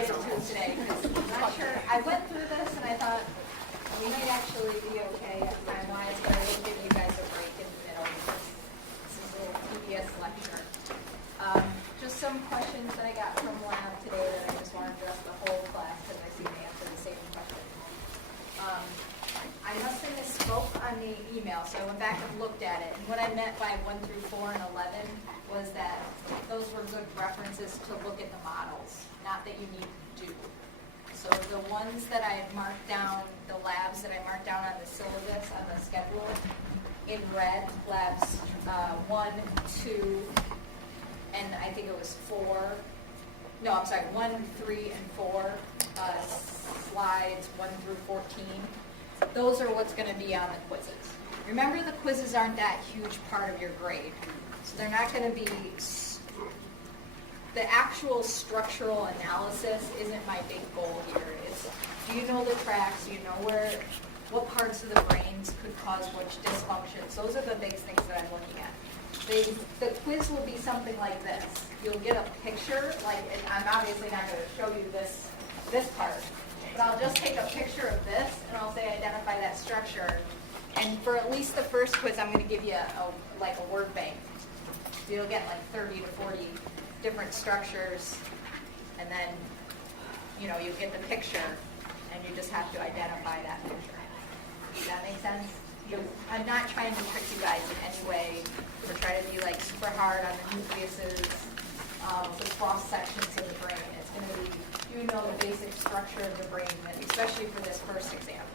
excited to today because I'm not sure. I went through this and I thought we might actually be okay time-wise, but I will give you guys a break in the middle because this is a little PBS lecture. Just some questions that I got from lab today that I just want to address the whole class because I see they answer the same question. I must have misspoke on the email, so I went back and looked at it. And what I meant by 1 through 4 and 11 was that those were good references to look at the models, not that you need to do. So the ones that I marked down, the labs that I marked down on the syllabus, on the schedule, in red, labs 1, 2, and I think it was 4. No, I'm sorry, 1, 3, and 4, slides 1 through 14. Those are what's going to be on the quizzes. Remember, the quizzes aren't that huge part of your grade. So they're not going to be, the actual structural analysis isn't my big goal here. It's, do you know the tracks? Do you know what parts of the brains could cause which dysfunctions? Those are the big things that I'm looking at. The quiz will be something like this. You'll get a picture, like, and I'm obviously not going to show you this part, but I'll just take a picture of this and I'll say identify that structure. And for at least the first quiz, I'm going to give you a word bank. So you'll get like 30 to 40 different structures, and then you get the picture, and you just have to identify that picture. Does that make sense? I'm not trying to trick you guys in any way or try to be like super hard on the nucleuses, the cross sections of the brain. It's going to be, you know, the basic structure of the brain, especially for this first exam.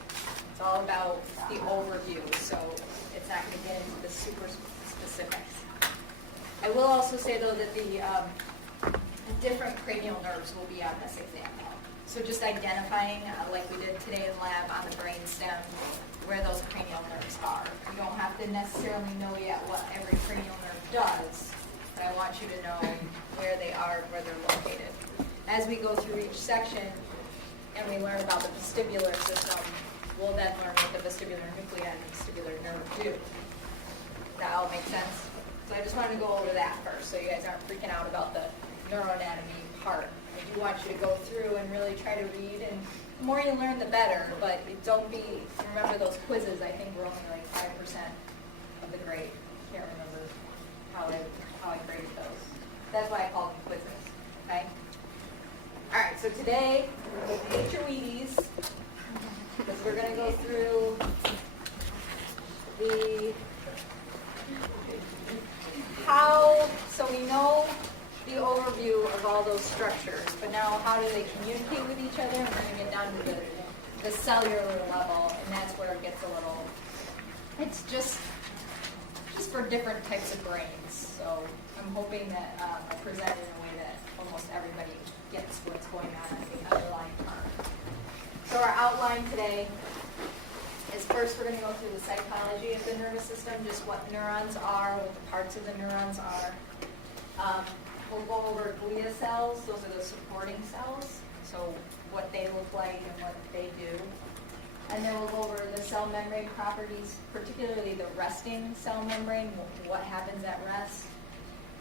It's all about the overview, so it's not going to get into the super specifics. I will also say, though, that the different cranial nerves will be on this exam. So just identifying, like we did today in lab on the brain stem, where those cranial nerves are. You don't have to necessarily know yet what every cranial nerve does, but I want you to know where they are, where they're located. As we go through each section and we learn about the vestibular system, we'll then learn what the vestibular nuclei and vestibular nerve do. That all make sense? So I just wanted to go over that first so you guys aren't freaking out about the neuroanatomy part. I do want you to go through and really try to read, and the more you learn, the better, but don't remember those quizzes. I think we're only like 5% of the grade. I can't remember how I graded those. That's why I call them quizzes, okay? All right, so today, get your Wheaties, because we're going to go through so we know the overview of all those structures, but now how do they communicate with each other? And we're going to get down to the cellular level, and that's where it gets a little, it's just for different types of brains. So I'm hoping that I present it in a way that almost everybody gets what's going on in the underlying part. So our outline today is first we're going to go through the psychology of the nervous system, just what neurons are, what the parts of the neurons are. We'll go over glia cells. Those are the supporting cells, so what they look like and what they do. And then we'll go over the cell membrane properties, particularly the resting cell membrane, what happens at rest.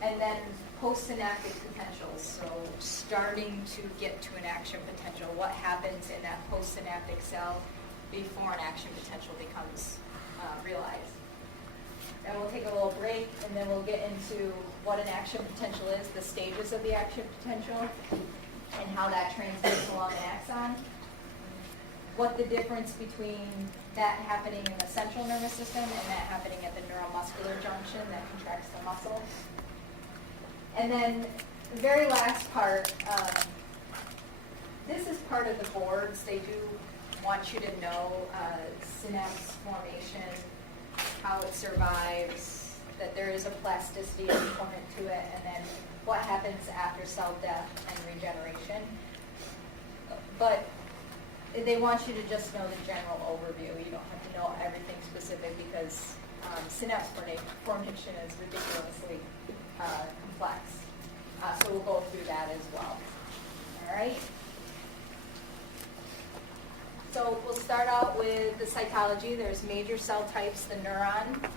And then postsynaptic potentials, so starting to get to an action potential, what happens in that postsynaptic cell before an action potential becomes realized. And we'll take a little break, and then we'll get into what an action potential is, the stages of the action potential, and how that transmits along an axon. What the difference between that happening in the central nervous system and that happening at the neuromuscular junction that contracts the muscle. And then the very last part, this is part of the boards. They do want you to know synapse formation, how it survives, that there is a plasticity component to it, and then what happens after cell death and regeneration. But they want you to just know the general overview. You don't have to know everything specific because synapse formation is ridiculously complex. So we'll go through that as well. All right? So we'll start out with the cytology. There's major cell types. The neuron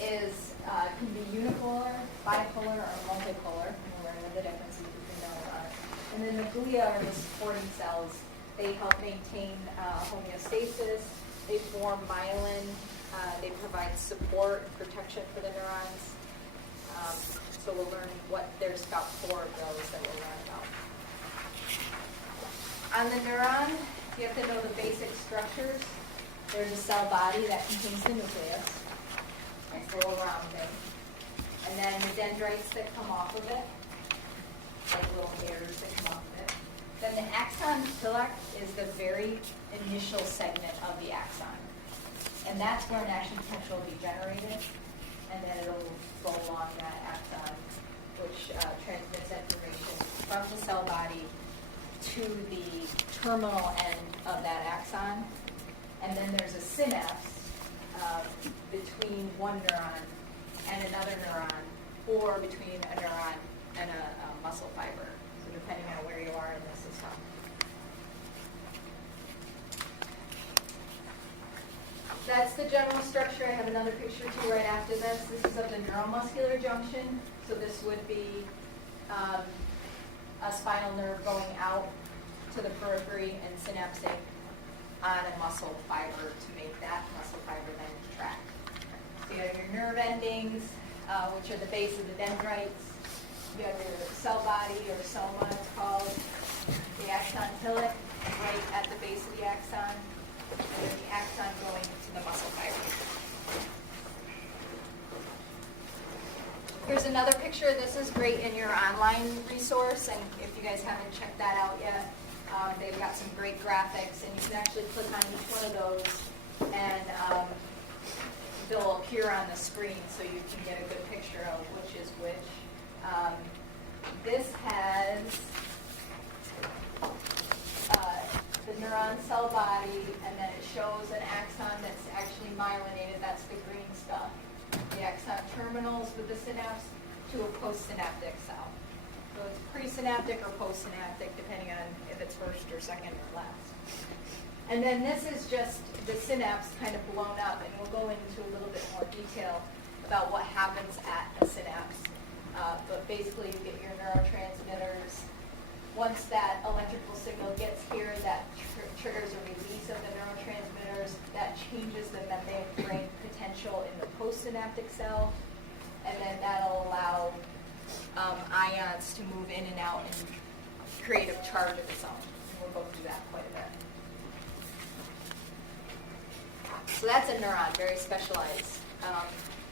is can be unipolar, bipolar, or multipolar. We'll learn what the differences between those are. And then the glia are the supporting cells. They help maintain homeostasis. They form myelin. They provide support and protection for the neurons. So we'll learn what there's about 4 of those that we'll learn about. On the neuron, you have to know the basic structures. There's a cell body that contains the nucleus. Nice little round thing. And then the dendrites that come off of it, like little hairs that come off of it. Then the axon hillock is the very initial segment of the axon. And that's where an action potential will be generated. And then it'll go along that axon, which transmits information from the cell body to the terminal end of that axon. And then there's a synapse between one neuron and another neuron, or between a neuron and a muscle fiber, so depending on where you are in the system. That's the general structure. I have another picture too right after this. This is of the neuromuscular junction. So this would be a spinal nerve going out to the periphery and synapsing on a muscle fiber to make that muscle fiber then contract. So you have your nerve endings, which are the base of the dendrites. You have your cell body, or soma it's called, the axon hillock right at the base of the axon, and then the axon going to the muscle fiber. Here's another picture. This is great in your online resource, and if you guys haven't checked that out yet, they've got some great graphics, and you can actually click on each one of those, and they'll appear on the screen so you can get a good picture of which is which. This has the neuron cell body, and then it shows an axon that's actually myelinated. That's the green stuff. The axon terminals with the synapse to a postsynaptic cell. So it's presynaptic or postsynaptic, depending on if it's first or second or last. And then this is just the synapse kind of blown up, and we'll go into a little bit more detail about what happens at a synapse. But basically, you get your neurotransmitters. Once that electrical signal gets here, that triggers a release of the neurotransmitters. That changes the membrane potential in the postsynaptic cell, and then that'll allow ions to move in and out and create a charge of its own. And we'll go through that quite a bit. So that's a neuron, very specialized.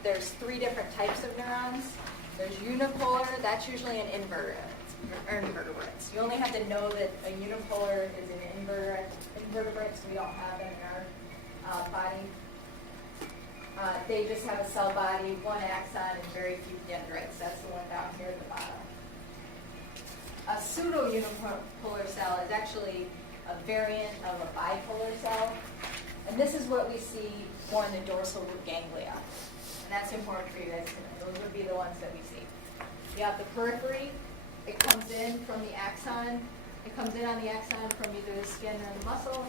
There's 3 different types of neurons. There's unipolar. That's usually an invertebrates. You only have to know that a unipolar is an invertebrate, so we all have that in our body. They just have a cell body, one axon, and very few dendrites. That's the one down here at the bottom. A pseudo-unipolar cell is actually a variant of a bipolar cell. And this is what we see more in the dorsal root ganglia. And that's important for you guys to know. Those would be the ones that we see. You have the periphery. It comes in from the axon. It comes in on the axon from either the skin or the muscle,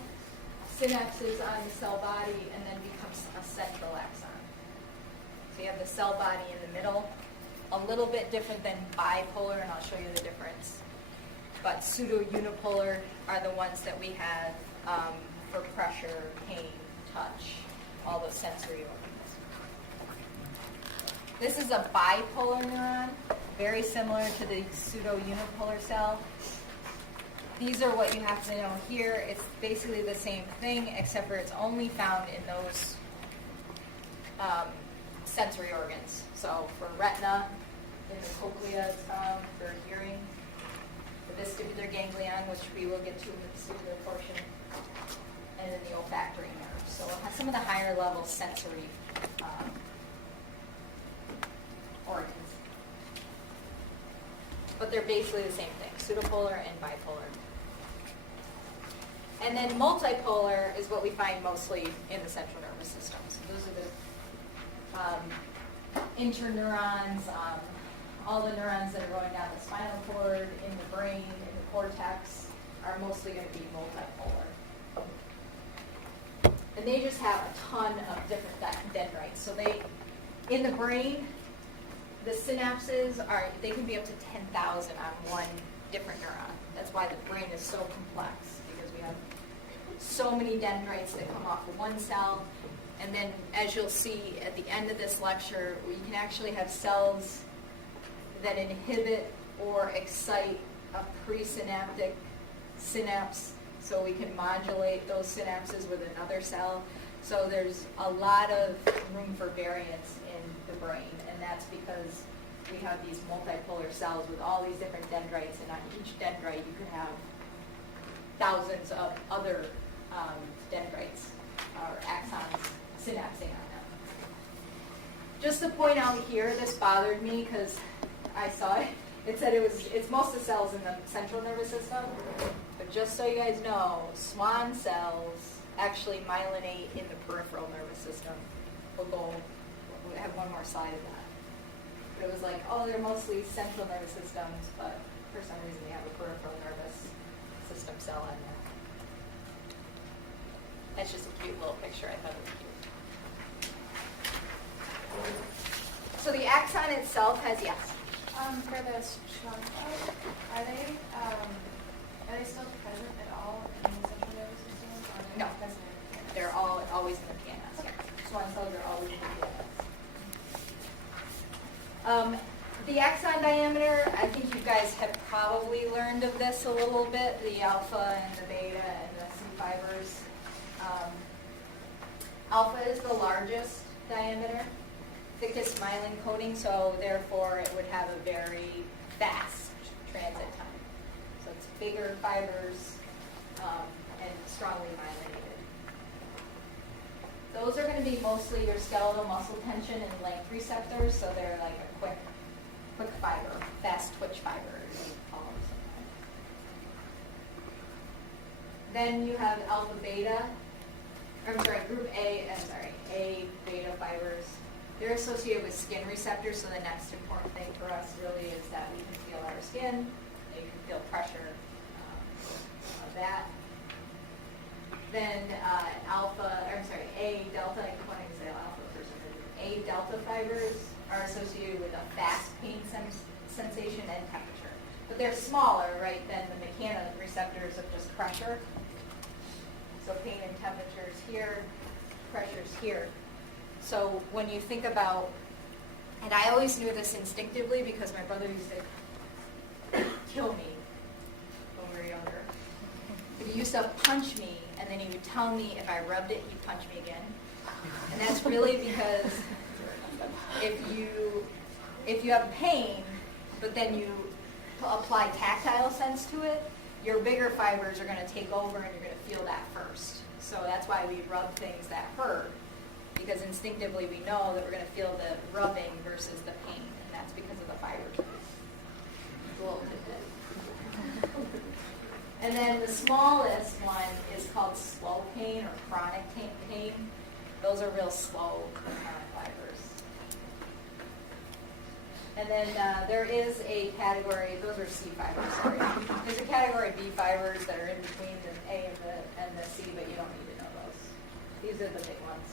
synapses on the cell body, and then becomes a central axon. So you have the cell body in the middle. A little bit different than bipolar, and I'll show you the difference. But pseudo-unipolar are the ones that we have for pressure, pain, touch, all those sensory organs. This is a bipolar neuron, very similar to the pseudo-unipolar cell. These are what you have to know here. It's basically the same thing, except for it's only found in those sensory organs. So for retina, in the cochlea, it's found for hearing. The vestibular ganglion, which we will get to in the vestibular portion, and then the olfactory nerve. So we'll have some of the higher level sensory organs. But they're basically the same thing, pseudopolar and bipolar. And then multipolar is what we find mostly in the central nervous system. So those are the interneurons, all the neurons that are going down the spinal cord, in the brain, in the cortex, are mostly going to be multipolar. And they just have a ton of different dendrites. So In the brain, the synapses they can be up to 10,000 on one different neuron. That's why the brain is so complex, because we have so many dendrites that come off of one cell. And then, as you'll see at the end of this lecture, we can actually have cells that inhibit or excite a presynaptic synapse, so we can modulate those synapses with another cell. So there's a lot of room for variance in the brain, and that's because we have these multipolar cells with all these different dendrites, and on each dendrite you could have thousands of other dendrites or axons synapsing on them. Just to point out here, this bothered me because I saw it. It said it's most of the cells in the central nervous system, but just so you guys know, Schwann cells actually myelinate in the peripheral nervous system. We'll have one more slide of that. But it was like, oh, they're mostly central nervous systems, but for some reason they have a peripheral nervous system cell in there. That's just a cute little picture. I thought it was cute. So the axon itself has, yes? For the Schwann cells, are they still present at all in the central nervous system? Or are they No. present in the CNS? They're always in the CNS. Okay. Schwann cells are always in the CNS. The axon diameter, I think you guys have probably learned of this a little bit, the alpha and the beta and the C fibers. Alpha is the largest diameter, thickest myelin coating, so therefore it would have a very fast transit time. So it's bigger fibers and strongly myelinated. Those are going to be mostly your skeletal muscle tension and length receptors, so they're like a quick fiber, fast twitch fiber, as we call them sometimes. Then you have alpha beta, group A, A beta fibers. They're associated with skin receptors, so the next important thing for us really is that we can feel our skin, and you can feel pressure of that. Then A delta, I keep wanting to say alpha for some reason. A delta fibers are associated with a fast pain sensation and temperature. But they're smaller, right, than the mechanoreceptors of just pressure. So pain and temperatures here, pressures here. So when you think about, and I always knew this instinctively because my brother used to kill me when we were younger. But he used to punch me, and then he would tell me if I rubbed it, he'd punch me again. And that's really because if you have pain, but then you apply tactile sense to it, your bigger fibers are going to take over and you're going to feel that first. So that's why we rub things that hurt, because instinctively we know that we're going to feel the rubbing versus the pain, and that's because of the fibers. A little tidbit. And then the smallest one is called slow pain or chronic pain. Those are real slow chronic fibers. And then there is a category, those are C fibers, sorry. There's a category B fibers that are in between the A and the C, but you don't need to know those. These are the big ones.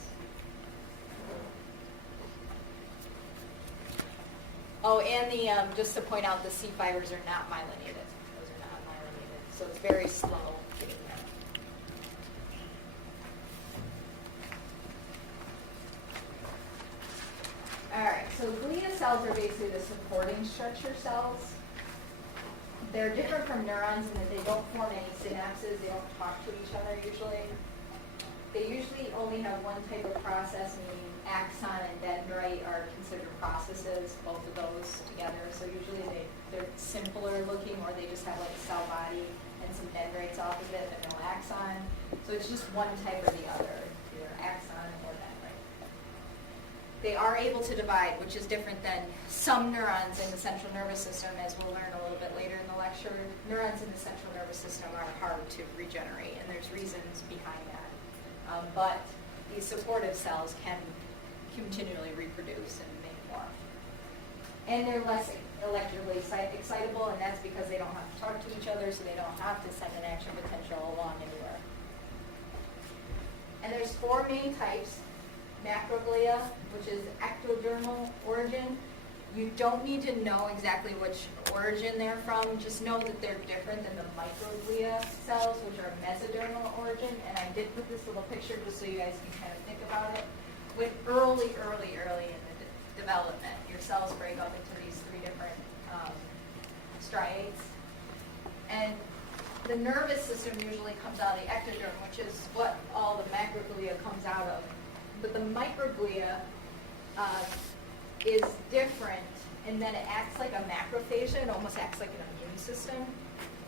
Oh, and just to point out, the C fibers are not myelinated. Those are not myelinated, so it's very slow getting there. All right, so glia cells are basically the supporting structure cells. They're different from neurons in that they don't form any synapses. They don't talk to each other usually. They usually only have one type of process, meaning axon and dendrite are considered processes, both of those together. So usually they're simpler looking, or they just have like a cell body and some dendrites off of it, but no axon. So it's just one type or the other, either axon or dendrite. They are able to divide, which is different than some neurons in the central nervous system, as we'll learn a little bit later in the lecture. Neurons in the central nervous system are hard to regenerate, and there's reasons behind that. But these supportive cells can continually reproduce and make more. And they're less electrically excitable, and that's because they don't have to talk to each other, so they don't have to send an action potential along anywhere. And there's four main types. macroglia, which is ectodermal origin. You don't need to know exactly which origin they're from. Just know that they're different than the microglia cells, which are mesodermal origin. And I did put this little picture just so you guys can kind of think about it. With early in the development, your cells break up into these three different striates. And the nervous system usually comes out of the ectoderm, which is what all the macroglia comes out of. But the microglia is different, and then it acts like a macrophage. It almost acts like an immune system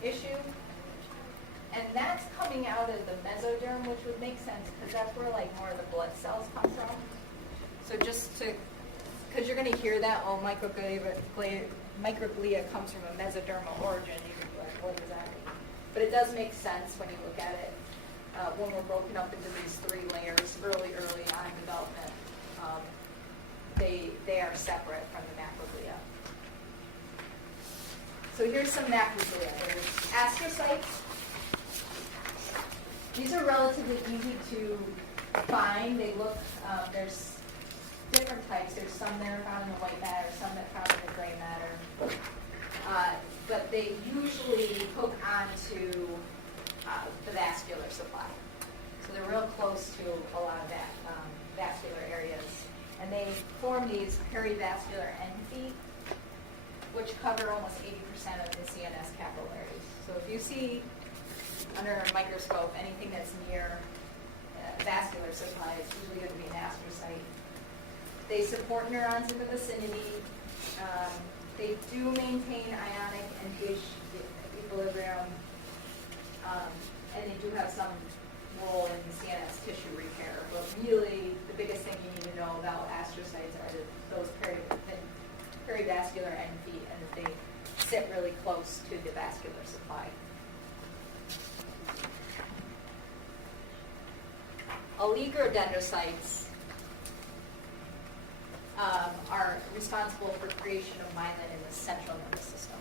issue. And that's coming out of the mesoderm, which would make sense because that's where like more of the blood cells come from. So just to, because you're going to hear that, oh, microglia comes from a mesodermal origin, you can be like, what does that mean? But it does make sense when you look at it when we're broken up into these three layers early on in development. They are separate from the macroglia. So here's some macroglia. There's astrocytes. These are relatively easy to find. They look, there's different types. There's some that are found in the white matter, some that are found in the gray matter. But they usually hook onto the vascular supply. So they're real close to a lot of that vascular areas. And they form these perivascular end feet, which cover almost 80% of the CNS capillaries. So if you see under a microscope anything that's near vascular supply, it's usually going to be an astrocyte. They support neurons in the vicinity. They do maintain ionic and pH equilibrium, and they do have some role in CNS tissue repair. But really, the biggest thing you need to know about astrocytes are those perivascular end feet, and that they sit really close to the vascular supply. Oligodendrocytes are responsible for creation of myelin in the central nervous system.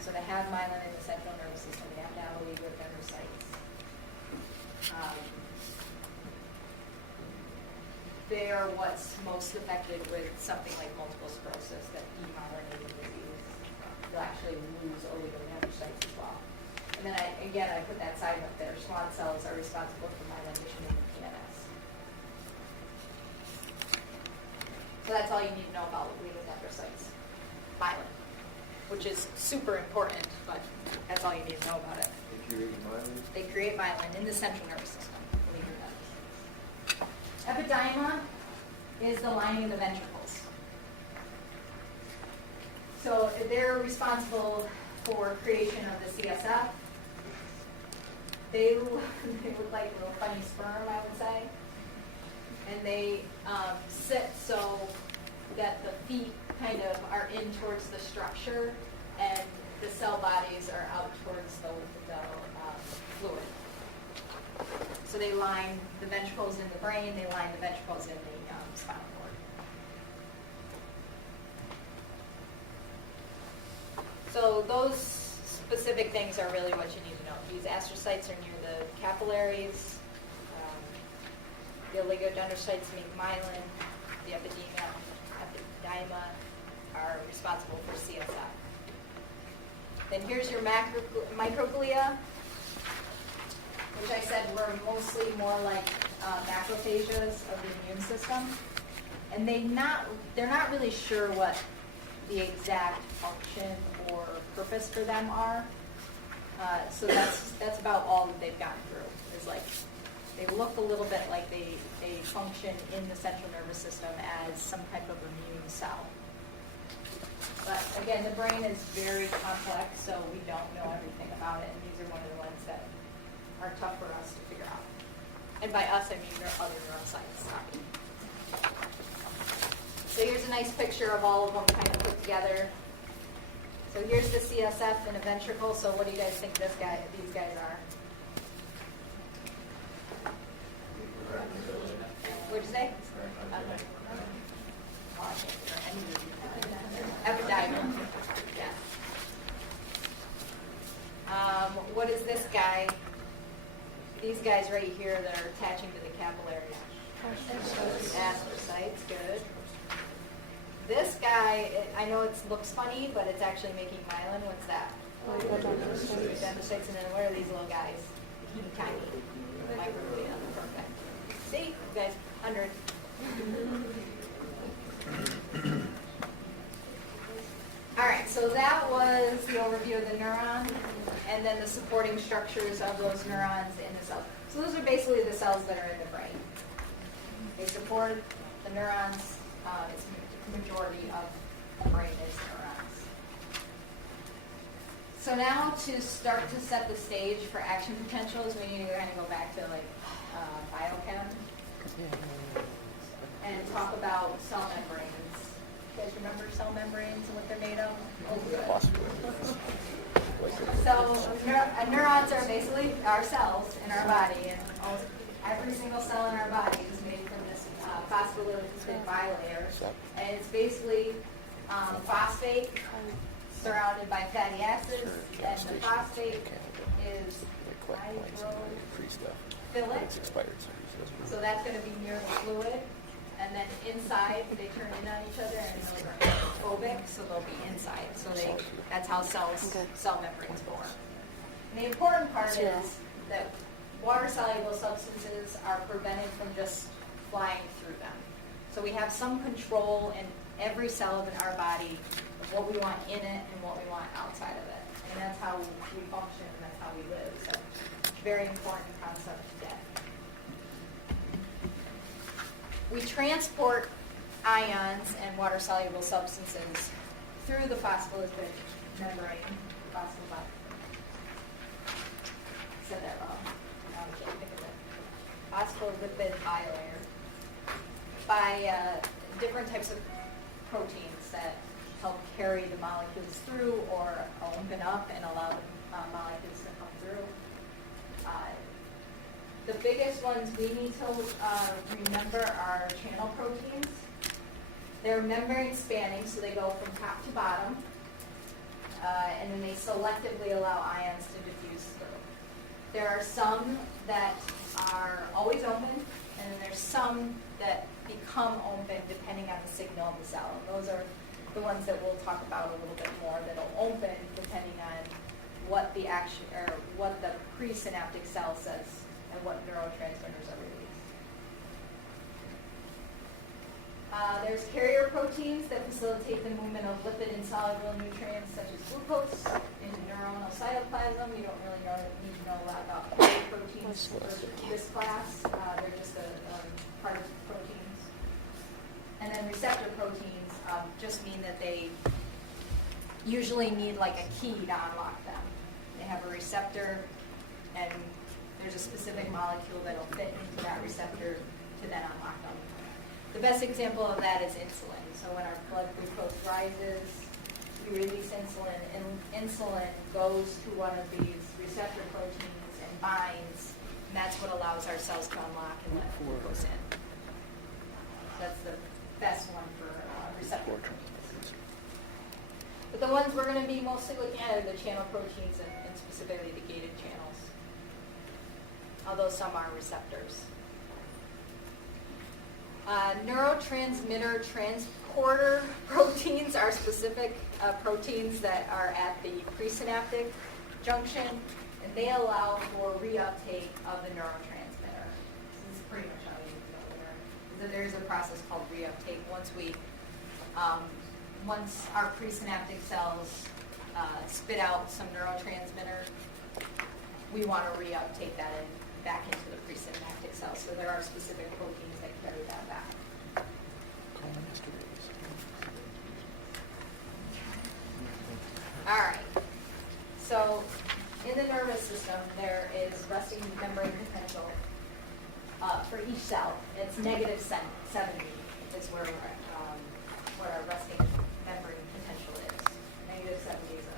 So to have myelin in the central nervous system, you have to have oligodendrocytes. They are what's most affected with something like multiple sclerosis, that demyelinating disease. You'll actually lose oligodendrocytes as well. And then I put that side up there. Schwann cells are responsible for myelination in the PNS. So that's all you need to know about oligodendrocytes. Myelin, which is super important, but that's all you need to know about it. They create myelin? They create myelin in the central nervous system. Epidyma is the lining of the ventricles. So they're responsible for creation of the CSF. They look like a little funny sperm, I would say. And they sit so that the feet kind of are in towards the structure and the cell bodies are out towards the fluid. So they line the ventricles in the brain, they line the ventricles in the spinal cord. So those specific things are really what you need to know. These astrocytes are near the capillaries. The oligodendrocytes make myelin. The epidyma are responsible for CSF. Then here's your microglia, which I said were mostly more like macrophages of the immune system. And they're not really sure what the exact function or purpose for them are. So that's about all that they've gotten through. Is like they look a little bit like they function in the central nervous system as some type of immune cell. But again, the brain is very complex, so we don't know everything about it, and these are one of the ones that are tough for us to figure out. And by us, I mean there are other neuroscience. So here's a nice picture of all of them kind of put together. So here's the CSF in a ventricle. So what do you guys think these guys are? What'd you say? Epidyma. Yeah. What is this guy? These guys right here that are attaching to the capillaries. Astrocytes, good. This guy, I know it looks funny, but it's actually making myelin. What's that? Dendrocytes, and then what are these little guys? Teeny tiny. Microglia. Perfect. See, you guys, 100. All right, so that was the overview of the neuron, and then the supporting structures of those neurons in the cell. So those are basically the cells that are in the brain. They support the neurons. It's the majority of the brain is neurons. So now to start to set the stage for action potentials, we need to kind of go back to like biochem and talk about cell membranes. You guys remember cell membranes and what they're made of? So neurons are basically our cells in our body, and every single cell in our body is made from this phospholipid bilayer, and it's basically phosphate surrounded by fatty acids, and the phosphate is hydrophilic, so that's going to be near the fluid. And then inside, they turn in on each other, and those are hydrophobic, so they'll be inside. So that's how cell membranes form. And the important part is that water-soluble substances are prevented from just flying through them. So we have some control in every cell in our body of what we want in it and what we want outside of it. And that's how we function, and that's how we live. So very important concept to get. We transport ions and water-soluble substances through the phospholipid membrane. Said that wrong. I can't think of it. Phospholipid bilayer. By different types of proteins that help carry the molecules through or open up and allow the molecules to come through. The biggest ones we need to remember are channel proteins. They're membrane spanning, so they go from top to bottom, and then they selectively allow ions to diffuse through. There are some that are always open, and then there's some that become open depending on the signal of the cell. And those are the ones that we'll talk about a little bit more, that'll open depending on what the action or what the presynaptic cell says and what neurotransmitters are released. There's carrier proteins that facilitate the movement of lipid-insoluble nutrients such as glucose into neuronal cytoplasm. You don't really need to know a lot about carrier proteins for this class. They're just a part of proteins. And then receptor proteins just mean that they usually need like a key to unlock them. They have a receptor, and there's a specific molecule that will fit into that receptor to then unlock them. The best example of that is insulin. So when our blood glucose rises, we release insulin, and insulin goes to one of these receptor proteins and binds, and that's what allows our cells to unlock and let glucose in. That's the best one for receptor proteins. But the ones we're going to be mostly looking at are the channel proteins and specifically the gated channels, although some are receptors. Neurotransmitter transporter proteins are specific proteins that are at the presynaptic junction, and they allow for reuptake of the neurotransmitter. This is pretty much how you know there. There's a process called reuptake. Once our presynaptic cells spit out some neurotransmitter, we want to reuptake that back into the presynaptic cells. So there are specific proteins that carry that back. All right. So in the nervous system, there is resting membrane potential for each cell. It's negative 70 is where what our resting membrane potential is. Negative 70 is a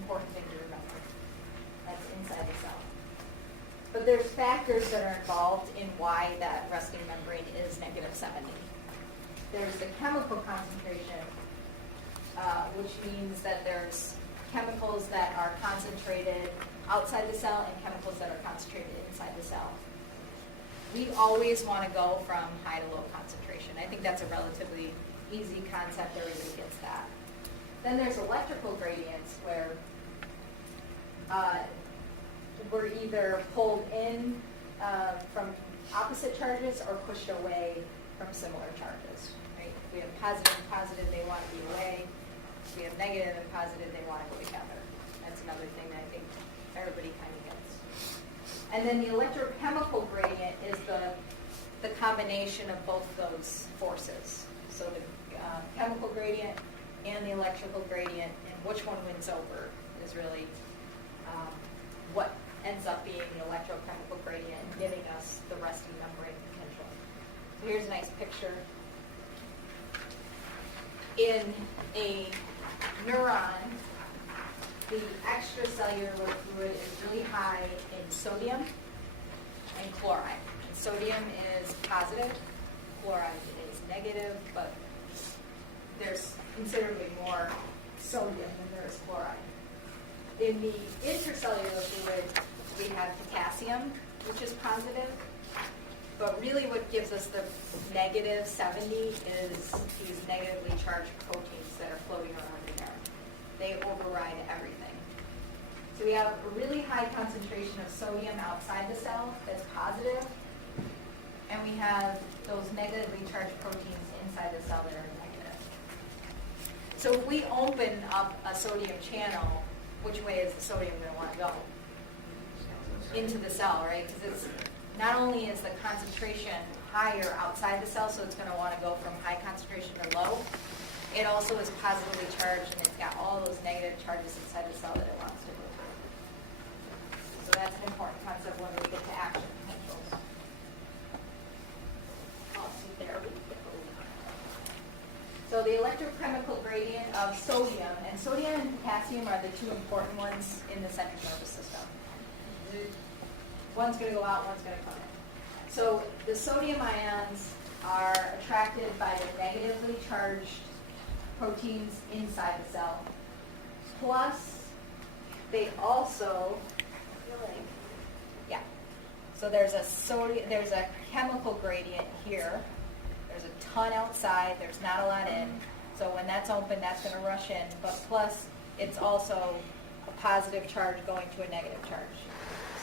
important thing to remember. That's inside the cell. But there's factors that are involved in why that resting membrane is negative 70. There's the chemical concentration, which means that there's chemicals that are concentrated outside the cell and chemicals that are concentrated inside the cell. we always want to go from high to low concentration. I think that's a relatively easy concept. Everybody gets that. Then there's electrical gradients where we're either pulled in from opposite charges or pushed away from similar charges. Right? If we have positive and positive, they want to be away. If we have negative and positive, they want to go together. That's another thing that I think everybody kind of gets. And then the electrochemical gradient is the combination of both those forces. So the chemical gradient and the electrical gradient, and which one wins over is really what ends up being the electrochemical gradient and giving us the resting membrane potential. So here's a nice picture. In a neuron, the extracellular fluid is really high in sodium and chloride. And sodium is positive, chloride is negative, but there's considerably more sodium than there is chloride. In the intracellular fluid, we have potassium, which is positive, but really what gives us the negative 70 is these negatively charged proteins that are floating around in there. They override everything. So we have a really high concentration of sodium outside the cell that's positive, and we have those negatively charged proteins inside the cell that are negative. So if we open up a sodium channel, which way is the sodium going to want to go? Into the cell, right? Because it's not only is the concentration higher outside the cell, so it's going to want to go from high concentration to low, it also is positively charged, and it's got all those negative charges inside the cell that it wants to go through. So that's an important concept when we get to action potentials. There we go. So the electrochemical gradient of sodium, and sodium and potassium are the two important ones in the central nervous system. One's going to go out, one's going to come in. So the sodium ions are attracted by the negatively charged proteins inside the cell. Plus, they also, so there's a chemical gradient here. There's a ton outside, there's not a lot in. So when that's open, that's going to rush in. But plus, it's also a positive charge going to a negative charge.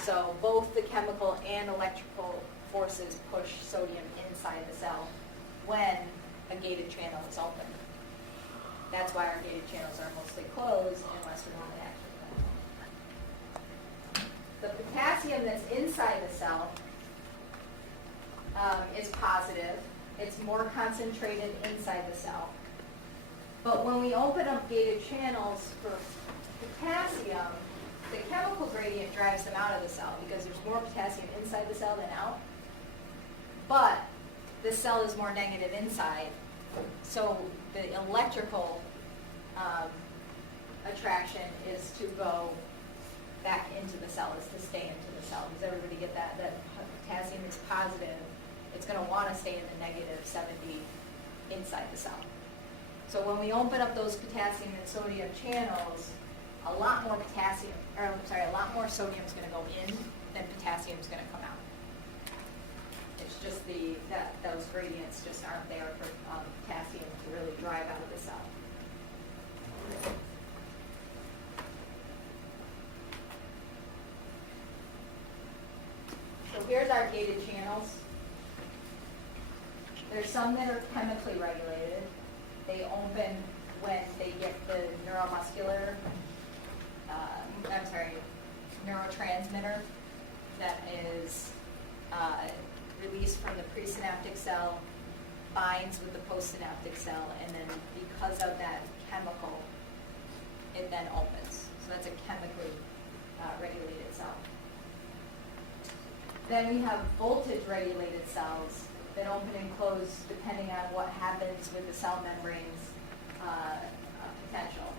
So both the chemical and electrical forces push sodium inside the cell when a gated channel is open. That's why our gated channels are mostly closed unless we want to action. The potassium that's inside the cell is positive. It's more concentrated inside the cell. But when we open up gated channels for potassium, the chemical gradient drives them out of the cell because there's more potassium inside the cell than out. But the cell is more negative inside. So the electrical attraction is to go back into the cell, is to stay into the cell. Does everybody get that? That potassium is positive. It's going to want to stay in the negative 70 inside the cell. So when we open up those potassium and sodium channels, a lot more sodium is going to go in than potassium is going to come out. It's just those gradients just aren't there for potassium to really drive out of the cell. So here's our gated channels. There's some that are chemically regulated. They open when they get the neuromuscular, neurotransmitter that is released from the presynaptic cell, binds with the postsynaptic cell, and then because of that chemical, it then opens. So that's a chemically regulated cell. Then we have voltage-regulated cells that open and close depending on what happens with the cell membrane's potential.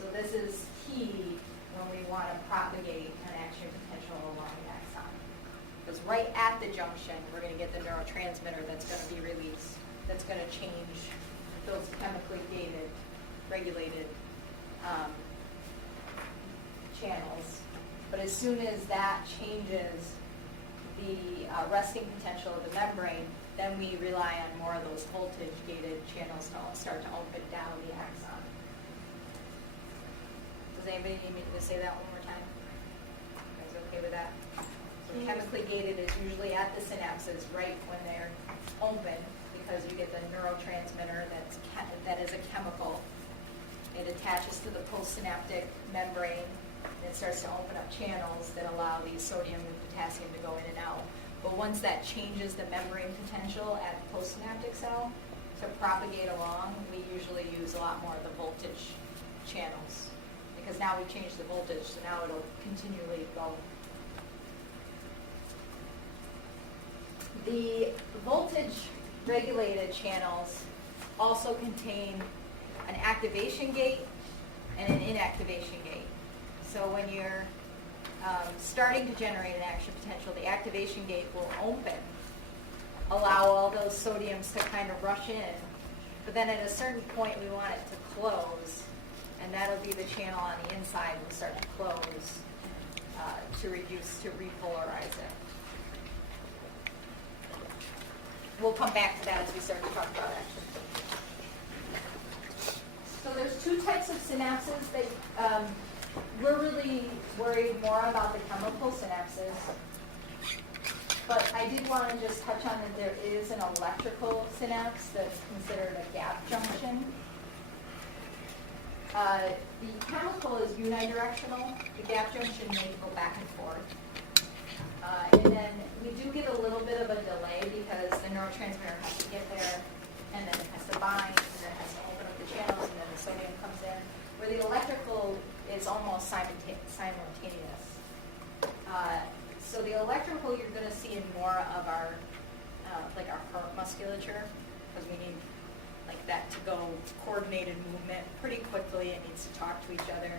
So this is key when we want to propagate an action potential along the axon. Because right at the junction, we're going to get the neurotransmitter that's going to be released, that's going to change those chemically gated, regulated channels. But as soon as that changes the resting potential of the membrane, then we rely on more of those voltage-gated channels to start to open down the axon. Does anybody need me to say that one more time? You guys okay with that? So chemically gated is usually at the synapses right when they're open, because you get the neurotransmitter that is a chemical. It attaches to the postsynaptic membrane, and it starts to open up channels that allow these sodium and potassium to go in and out. But once that changes the membrane potential at the postsynaptic cell to propagate along, we usually use a lot more of the voltage channels, because now we've changed the voltage, so now it'll continually go. The voltage-regulated channels also contain an activation gate and an inactivation gate. So when you're starting to generate an action potential, the activation gate will open, allow all those sodiums to kind of rush in, but then at a certain point we want it to close, and that'll be the channel on the inside will start to close to repolarize it. We'll come back to that as we start to talk about action. So there's two types of synapses that we're really worried more about the chemical synapses. But I did want to just touch on that there is an electrical synapse that's considered a gap junction. The chemical is unidirectional. The gap junction may go back and forth. And then we do get a little bit of a delay because the neurotransmitter has to get there, and then it has to bind, and then it has to open up the channels, and then the sodium comes in. Where the electrical is almost simultaneous. So the electrical you're going to see in more of our like our heart musculature, because we need like that to go coordinated movement pretty quickly. It needs to talk to each other.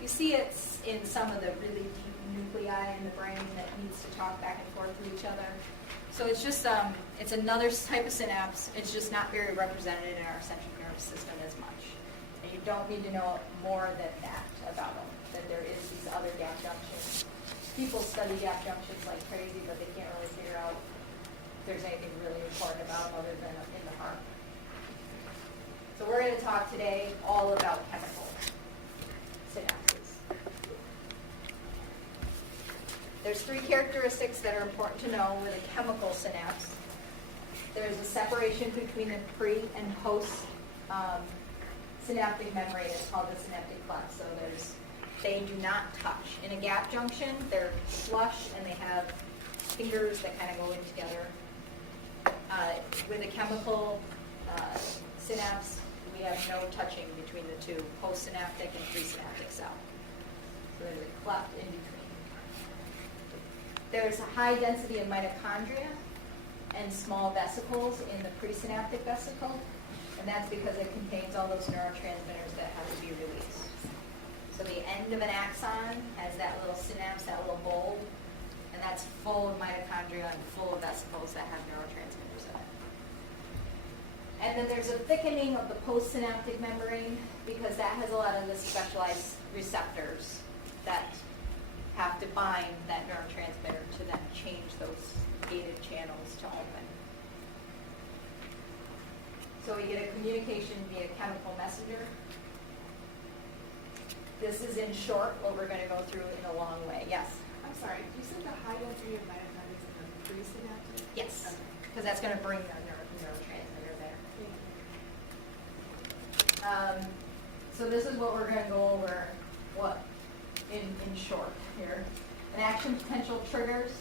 You see it in some of the really deep nuclei in the brain that needs to talk back and forth with each other. So it's just it's another type of synapse. It's just not very represented in our central nervous system as much. And you don't need to know more than that about them, that there is these other gap junctions. People study gap junctions like crazy, but they can't really figure out if there's anything really important about them other than in the heart. So we're going to talk today all about chemical synapses. There's three characteristics that are important to know with a chemical synapse. There's a separation between the pre and post synaptic membrane. It's called the synaptic cleft. So they do not touch. In a gap junction, they're flush and they have fingers that kind of go in together. With a chemical synapse, we have no touching between the two, postsynaptic and presynaptic cell. So there's a cleft in between. There's a high density of mitochondria and small vesicles in the presynaptic vesicle, and that's because it contains all those neurotransmitters that have to be released. So the end of an axon has that little synapse, that little bulb, and that's full of mitochondria and full of vesicles that have neurotransmitters in it. And then there's a thickening of the postsynaptic membrane because that has a lot of the specialized receptors that have to bind that neurotransmitter to then change those gated channels to open. So we get a communication via chemical messenger. This is in short what we're going to go through in a long way. Yes? I'm sorry, you said the high density of mitochondria is in the presynaptic? Yes, because that's going to bring the neurotransmitter there. So this is what we're going to go over in short here. An action potential triggers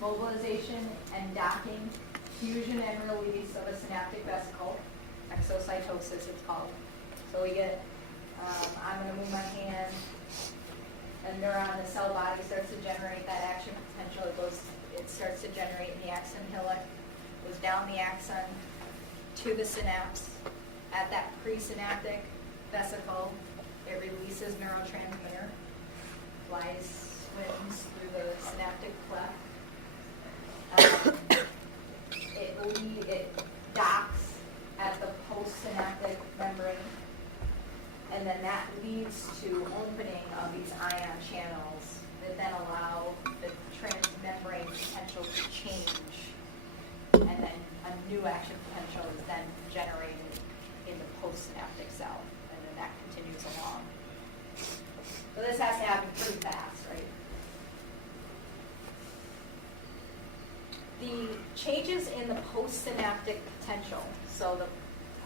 mobilization and docking, fusion and release of a synaptic vesicle, exocytosis it's called. So we get, I'm going to move my hand, a neuron, the cell body starts to generate that action potential. It starts to generate in the axon hillock, goes down the axon to the synapse. At that presynaptic vesicle, it releases neurotransmitter, swims through the synaptic cleft. It docks at the postsynaptic membrane, and then that leads to opening of these ion channels that then allow the transmembrane potential to change, and then a new action potential is then generated in the postsynaptic cell, and then that continues along. So this has to happen pretty fast, right? The changes in the postsynaptic potential, so the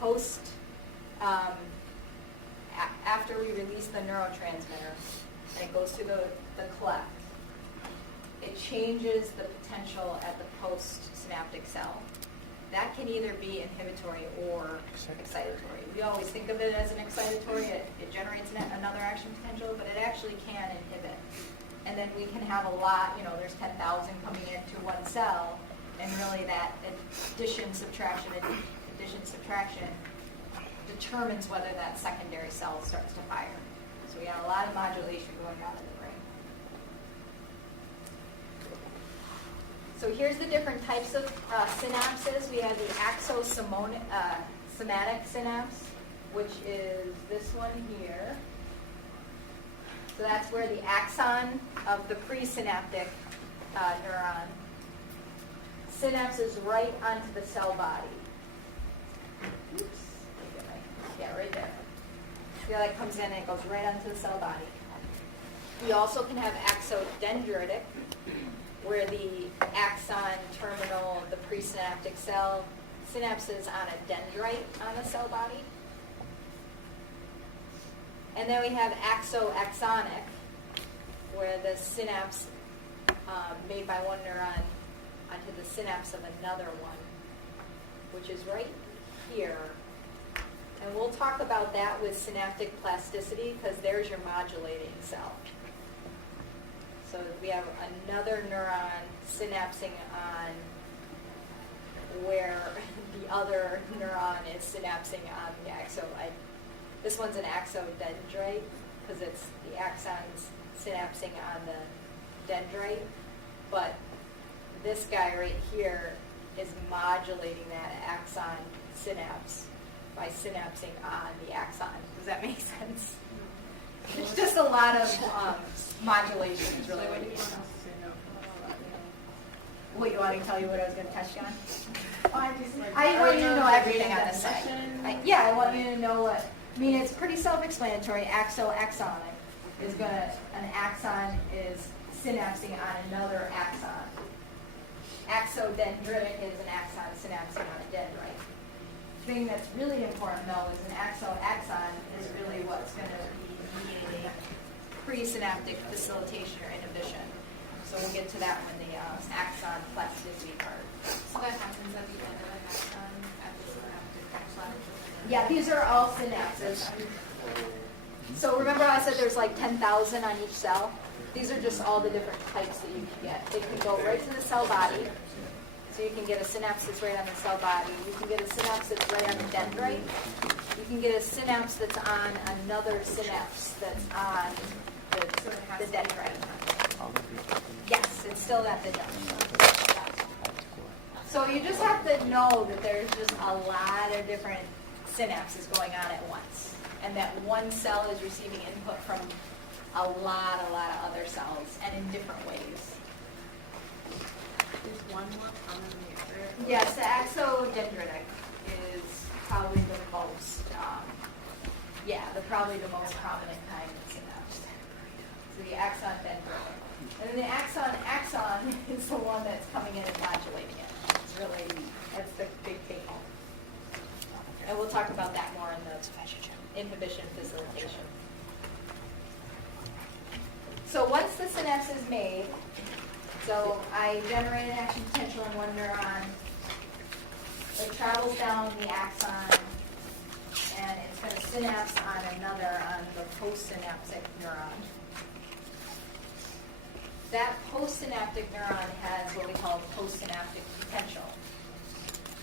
post, after we release the neurotransmitter, and it goes through the cleft, it changes the potential at the postsynaptic cell. That can either be inhibitory or excitatory. We always think of it as an excitatory. It generates another action potential, but it actually can inhibit. And then we can have a lot, there's 10,000 coming into one cell, and really that addition, subtraction determines whether that secondary cell starts to fire. So we have a lot of modulation going on in the brain. So here's the different types of synapses. We have the axosomatic synapse, which is this one here. So that's where the axon of the presynaptic neuron synapses right onto the cell body. Oops. Yeah, right there. See how that comes in and it goes right onto the cell body. We also can have axodendritic, where the axon terminal of the presynaptic cell synapses on a dendrite on the cell body. And then we have axoaxonic, where the synapse made by one neuron onto the synapse of another one, which is right here. And we'll talk about that with synaptic plasticity, because there's your modulating cell. So we have another neuron synapsing on where the other neuron is synapsing on the this one's an axodendrite, because it's the axons synapsing on the dendrite, but this guy right here is modulating that axon synapse by synapsing on the axon. Does that make sense? It's just a lot of modulation is really what it is. What, you want me to tell you what I was going to touch on? I want you to know everything on this side. I want you to know what, it's pretty self-explanatory. Axoaxonic is an axon is synapsing on another axon. Axodendritic is an axon synapsing on a dendrite. The thing that's really important, though, is an axoaxon is really what's going to be mediating presynaptic facilitation or inhibition. So we'll get to that when the axon plasticity part. So that happens at the end of an axon at the synaptic axon? Yeah, these are all synapses. So remember I said there's like 10,000 on each cell? These are just all the different types that you can get. It can go right to the cell body. So you can get a synapse that's right on the cell body. You can get a synapse that's right on the dendrite. You can get a synapse that's on another synapse that's on the dendrite. Yes, it's still at the dendrite. So you just have to know that there's just a lot of different synapses going on at once, and that one cell is receiving input from a lot of other cells, and in different ways. Is one more common than the other? Yes, the axodendritic is probably the most, probably the most prominent kind of synapse. So the axon dendritic. And then the axon is the one that's coming in and modulating it. That's the big thing. And we'll talk about that more in the inhibition facilitation. So once the synapse is made, so I generate an action potential in one neuron, it travels down the axon, and it's going to synapse on another, on the postsynaptic neuron. That postsynaptic neuron has what we call postsynaptic potential.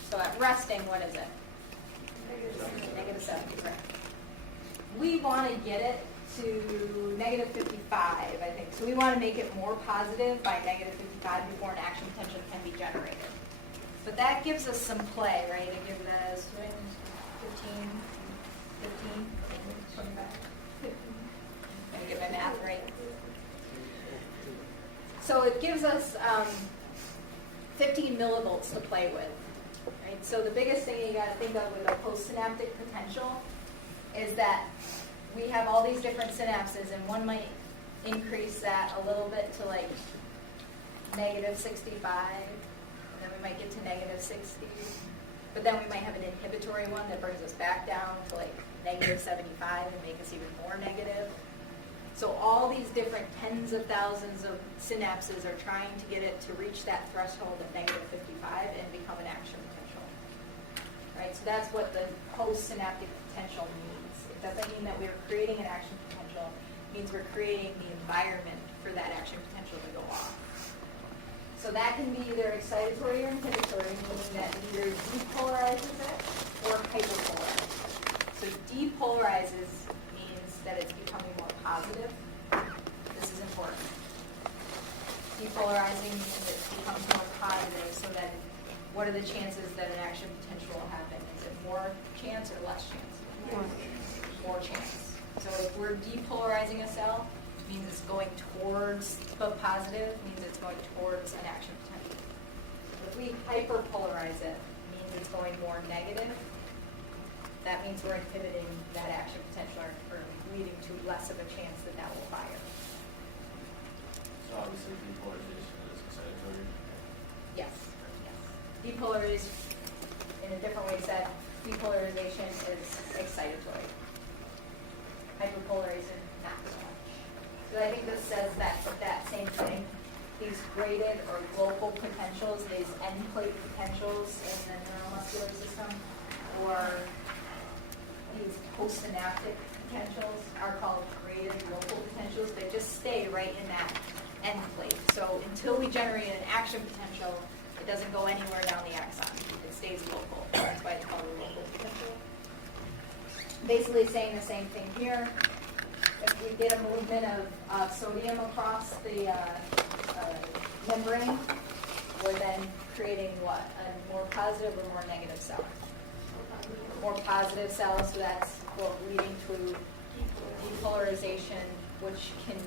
So at resting, what is it? -70, right? We want to get it to -55, I think. So we want to make it more positive by -55 before an action potential can be generated. But that gives us some play, right? It gives us 15, 25, 15. Let me get my math right. So it gives us 15 millivolts to play with. Right? So the biggest thing you got to think of with a postsynaptic potential is that we have all these different synapses, and one might increase that a little bit to like negative 65, and then we might get to negative 60. But then we might have an inhibitory one that brings us back down to like negative 75 and make us even more negative. So all these different tens of thousands of synapses are trying to get it to reach that threshold of negative 55 and become an action potential. Right? So that's what the postsynaptic potential means. It doesn't mean that we're creating an action potential. It means we're creating the environment for that action potential to go off. So that can be either excitatory or inhibitory, meaning that it either depolarizes it or hyperpolarizes it. So depolarizes means that it's becoming more positive. This is important. Depolarizing means it becomes more positive, so that what are the chances that an action potential will happen? Is it more chance or less chance? More chance. So if we're depolarizing a cell, it means it's going towards, but positive means it's going towards an action potential. If we hyperpolarize it, it means it's going more negative. That means we're inhibiting that action potential or leading to less of a chance that that will fire. So obviously depolarization is excitatory. Yes. Depolarization, in a different way said, depolarization is excitatory. Hyperpolarization, not so much. So I think this says that same thing. These graded or local potentials, these end plate potentials in the neuromuscular system, or these postsynaptic potentials are called graded local potentials. They just stay right in that end plate. So until we generate an action potential, it doesn't go anywhere down the axon. It stays local. That's why it's called a local potential. Basically saying the same thing here. If we get a movement of sodium across the membrane, we're then creating what? A more positive or more negative cell? More positive cells, so that's what leading to depolarization, which can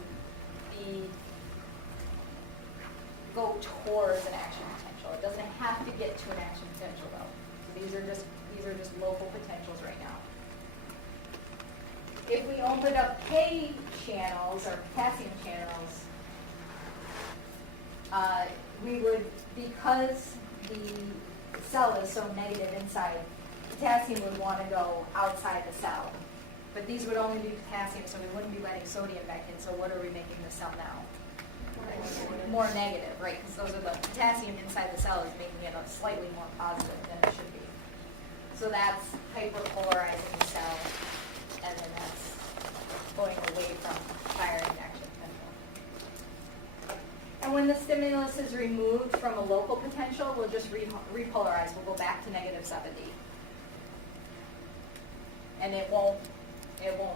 go towards an action potential. It doesn't have to get to an action potential though. So these are just local potentials right now. If we opened up K channels or potassium channels, we would, because the cell is so negative inside, potassium would want to go outside the cell. But these would only be potassium, so we wouldn't be letting sodium back in. So what are we making the cell now? More negative, right? Because those are the potassium inside the cell is making it slightly more positive than it should be. So that's hyperpolarizing the cell, and then that's going away from firing action potential. And when the stimulus is removed from a local potential, we'll just repolarize. We'll go back to negative 70. And it won't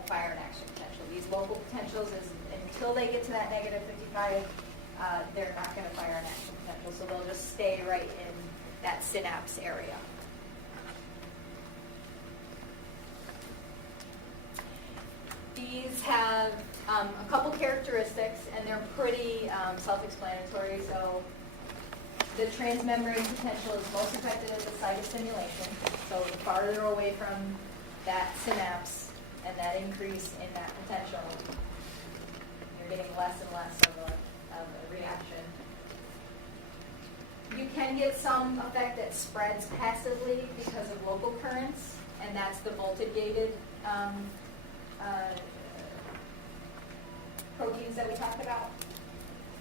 fire an action potential. These local potentials, until they get to that negative 55, they're not going to fire an action potential. So they'll just stay right in that synapse area. These have a couple characteristics, and they're pretty self-explanatory. So the transmembrane potential is most effective at the site of stimulation. So the farther away from that synapse and that increase in that potential, you're getting less and less of a reaction. You can get some effect that spreads passively because of local currents, and that's the voltage-gated proteins that we talked about.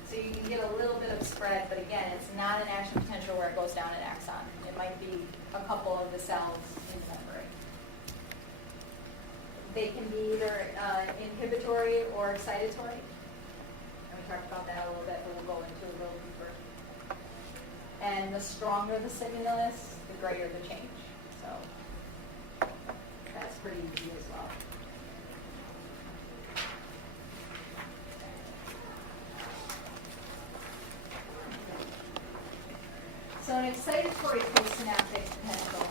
So you can get a little bit of spread, but again, it's not an action potential where it goes down an axon. It might be a couple of the cells in the membrane. They can be either inhibitory or excitatory. And we talked about that a little bit, but we'll go into it a little deeper. And the stronger the stimulus, the greater the change. So that's pretty easy as well. So an excitatory postsynaptic potential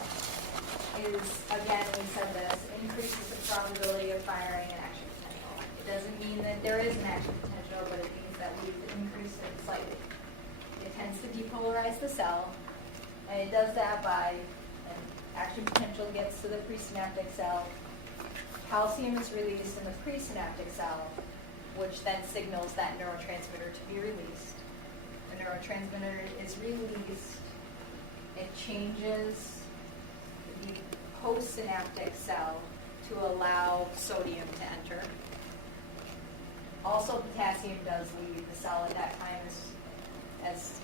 is, again, we said this, increases the probability of firing an action potential. It doesn't mean that there is an action potential, but it means that we've increased it slightly. tends to depolarize the cell, and it does that by an action potential gets to the presynaptic cell. Calcium is released in the presynaptic cell, which then signals that neurotransmitter to be released. The neurotransmitter is released. It changes the postsynaptic cell to allow sodium to enter. Also, potassium does leave the cell at that time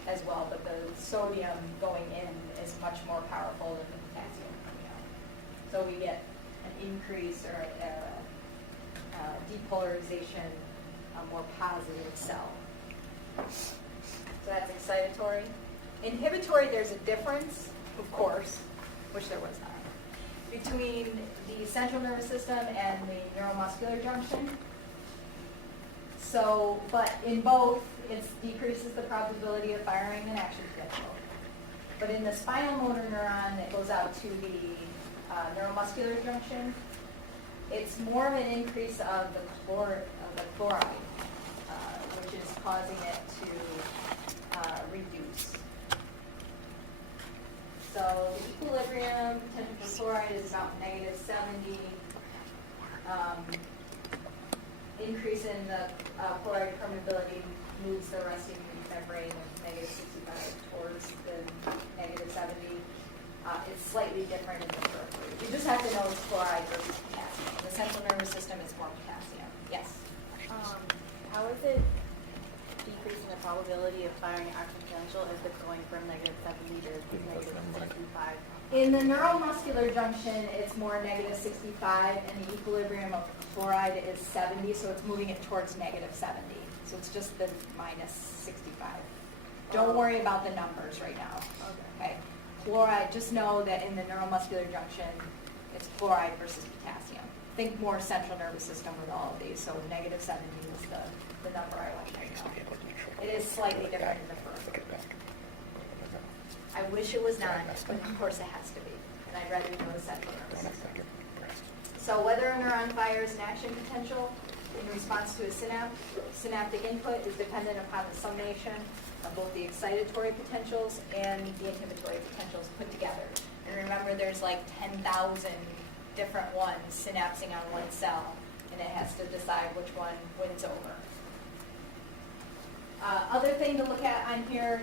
as well, but the sodium going in is much more powerful than the potassium coming out. So we get an increase or a depolarization, a more positive cell. So that's excitatory. Inhibitory, there's a difference, of course, which there was not, between the central nervous system and the neuromuscular junction. So, but in both, it decreases the probability of firing an action potential. But in the spinal motor neuron that goes out to the neuromuscular junction, it's more of an increase of the chloride, which is causing it to reduce. So the equilibrium potential for chloride is about -70. Increase in the chloride permeability moves the resting membrane of -65 towards the -70. It's slightly different in the periphery. You just have to know it's chloride versus potassium. The central nervous system is more potassium. Yes? How is it decreasing the probability of firing action potential if it's going from -70 to -65? In the neuromuscular junction, it's more -65, and the equilibrium of chloride is 70, so it's moving it towards -70. So it's just the -65. Don't worry about the numbers right now. Okay. Chloride, just know that in the neuromuscular junction, it's chloride versus potassium. Think more central nervous system with all of these, so -70 is the number I want you to know. It is slightly different in the periphery. I wish it was not, but of course it has to be. And I'd rather know the central nervous system. So whether a neuron fires an action potential in response to a synaptic input is dependent upon the summation of both the excitatory potentials and the inhibitory potentials put together. And remember, there's like 10,000 different ones synapsing on one cell, and it has to decide which one wins over. Other thing to look at on here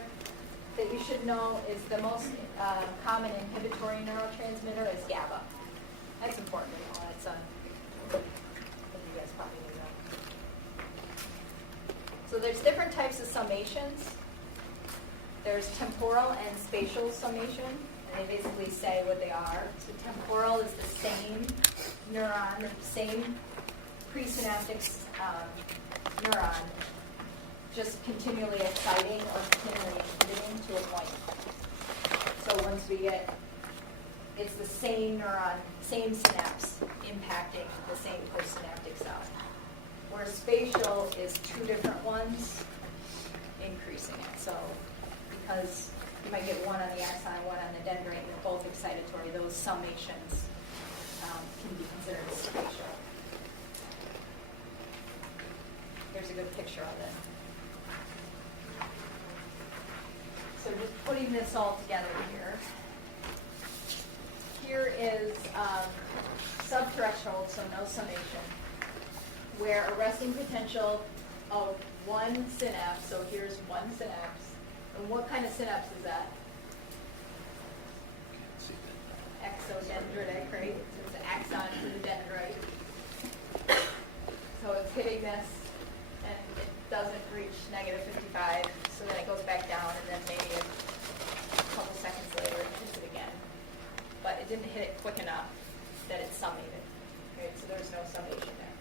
that you should know is the most common inhibitory neurotransmitter is GABA. That's important to know. That's you guys probably know. So there's different types of summations. There's temporal and spatial summation, and they basically say what they are. So temporal is the same neuron, the same presynaptic neuron, just continually exciting or continually inhibiting to a point. So once we get, it's the same neuron, same synapse impacting the same postsynaptic cell. Where spatial is two different ones increasing it. So because you might get one on the axon, one on the dendrite, and they're both excitatory, those summations can be considered spatial. Here's a good picture of it. So just putting this all together here. Here is subthreshold, so no summation, where a resting potential of one synapse, so here's one synapse. And what kind of synapse is that? Exodendritic, right? So it's an axon to the dendrite. So it's hitting this, and it doesn't reach -55, so then it goes back down, and then maybe a couple seconds later it hits it again. But it didn't hit it quick enough that it summated. Right? So there's no summation there.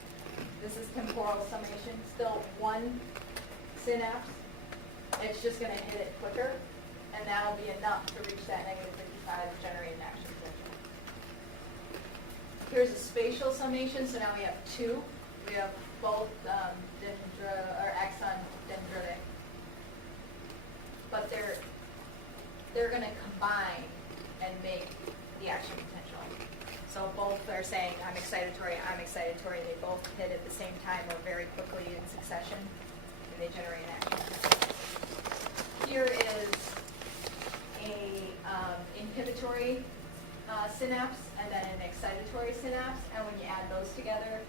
This is temporal summation, still one synapse. It's just going to hit it quicker, and that'll be enough to reach that -55 and generate an action potential. Here's a spatial summation, so now we have two. We have both axon dendritic, but they're going to combine and make the action potential. So both are saying, I'm excitatory. They both hit at the same time or very quickly in succession, and they generate an action potential. here is a inhibitory synapse and then an excitatory synapse, and when you add those together,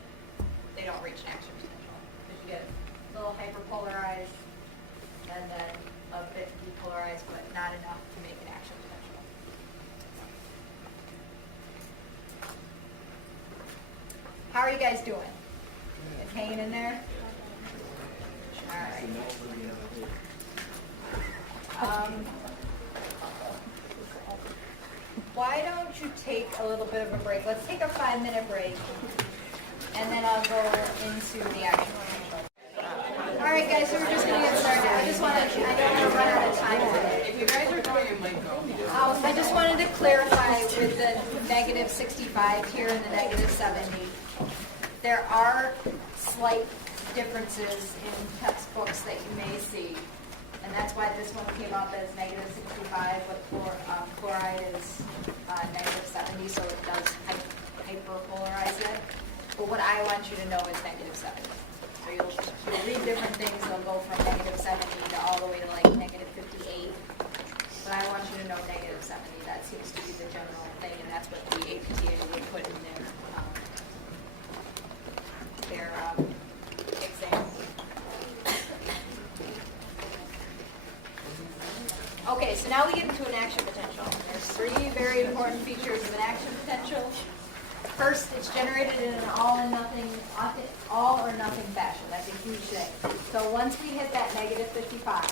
they don't reach an action potential because you get a little hyperpolarized and then a bit depolarized, but not enough to make an action potential. How are you guys doing? It's hanging in there? All right. Why don't you take a little bit of a break? Let's take a 5-minute break, and then I'll go into the action potential. All right, guys, so we're just going to get started. I don't want to run out of time today. If you guys are doing it, might go. I just wanted to clarify with the negative 65 here and the negative 70. There are slight differences in textbooks that you may see, and that's why this one came up as negative 65, but chloride is negative 70, so it does hyperpolarize it. But what I want you to know is negative 70. So you'll read different things. They'll go from negative 70 to all the way to like negative 58. But I want you to know negative 70. That seems to be the general thing, and that's what the APTA would put in their exam. Okay, so now we get into an action potential. There's 3 very important features of an action potential. First, it's generated in an all or nothing fashion. That's a huge thing. So once we hit that negative 55,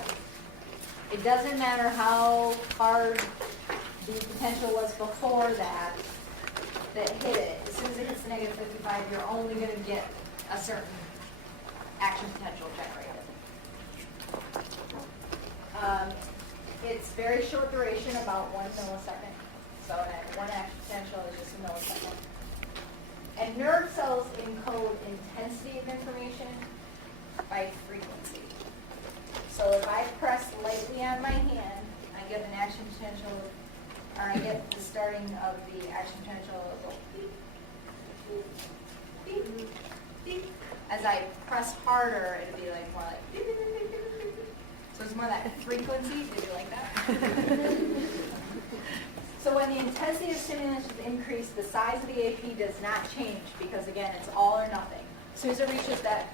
it doesn't matter how hard the potential was before that hit it. As soon as it hits the negative 55, you're only going to get a certain action potential generated. It's very short duration, about 1 millisecond. So one action potential is just a millisecond. And nerve cells encode intensity of information by frequency. So if I press lightly on my hand, I get an action potential, or I get the starting of the action potential of beep, beep, beep, beep. As I press harder, it'll be like more like beep, beep, beep, beep, beep, beep. So it's more that frequency. Did you like that? So when the intensity of stimulus is increased, the size of the AP does not change because, again, it's all or nothing. As soon as it reaches that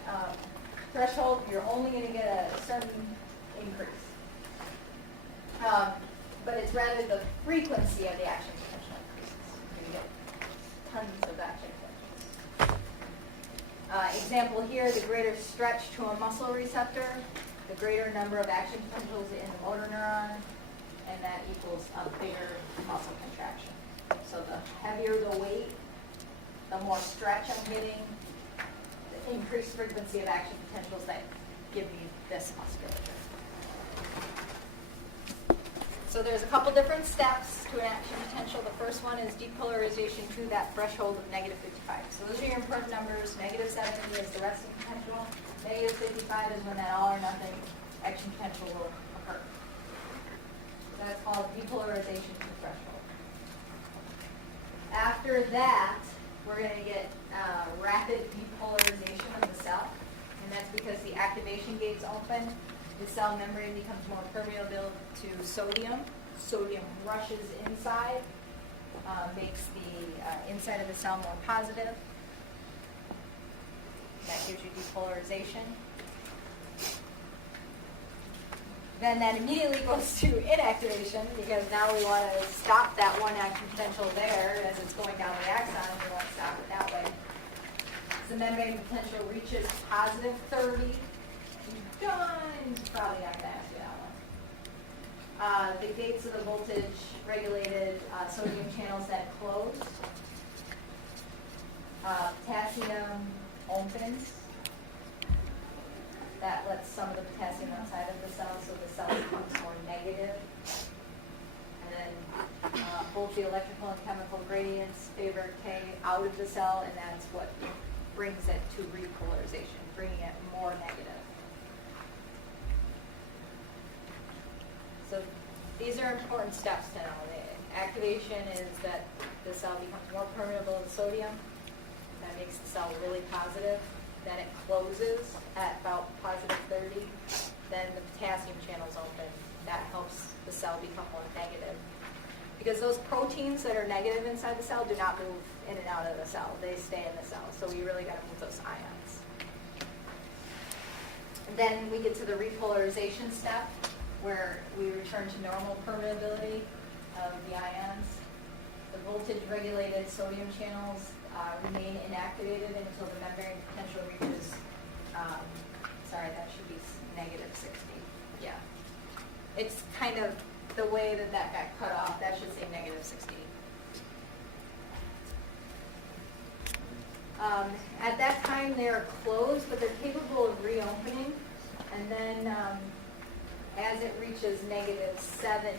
threshold, you're only going to get a certain increase. But it's rather the frequency of the action potential increases. You get tons of action potentials. Example here, the greater stretch to a muscle receptor, the greater number of action potentials in the motor neuron, and that equals a bigger muscle contraction. So the heavier the weight, the more stretch I'm getting, the increased frequency of action potentials that give me this musculature. So there's a couple different steps to an action potential. The first one is depolarization to that threshold of negative 55. So those are your important numbers. Negative 70 is the resting potential. Negative 55 is when that all or nothing action potential will occur. That's called depolarization to threshold. After that, we're going to get rapid depolarization of the cell, and that's because the activation gates open. The cell membrane becomes more permeable to sodium. Sodium rushes inside, makes the inside of the cell more positive. That gives you depolarization. Then that immediately goes to inactivation because now we want to stop that one action potential there as it's going down the axon, and we want to stop it that way. So the membrane potential reaches positive 30. You're done. Probably not going to ask you that one. The gates of the voltage regulated sodium channels then close. Potassium opens. That lets some of the potassium outside of the cell, so the cell becomes more negative. And then both the electrical and chemical gradients favor K out of the cell, and that's what brings it to repolarization, bringing it more negative. So these are important steps to know. The activation is that the cell becomes more permeable to sodium. That makes the cell really positive. Then it closes at about positive 30. Then the potassium channels open, that helps the cell become more negative. Because those proteins that are negative inside the cell do not move in and out of the cell. They stay in the cell. So we really got to move those ions. And then we get to the repolarization step, where we return to normal permeability of the ions. The voltage-regulated sodium channels remain inactivated until the membrane potential reaches, sorry, that should be negative 60. Yeah. It's kind of the way that that got cut off. That should say negative 60. At that time, they're closed, but they're capable of reopening. And then as it reaches negative 70,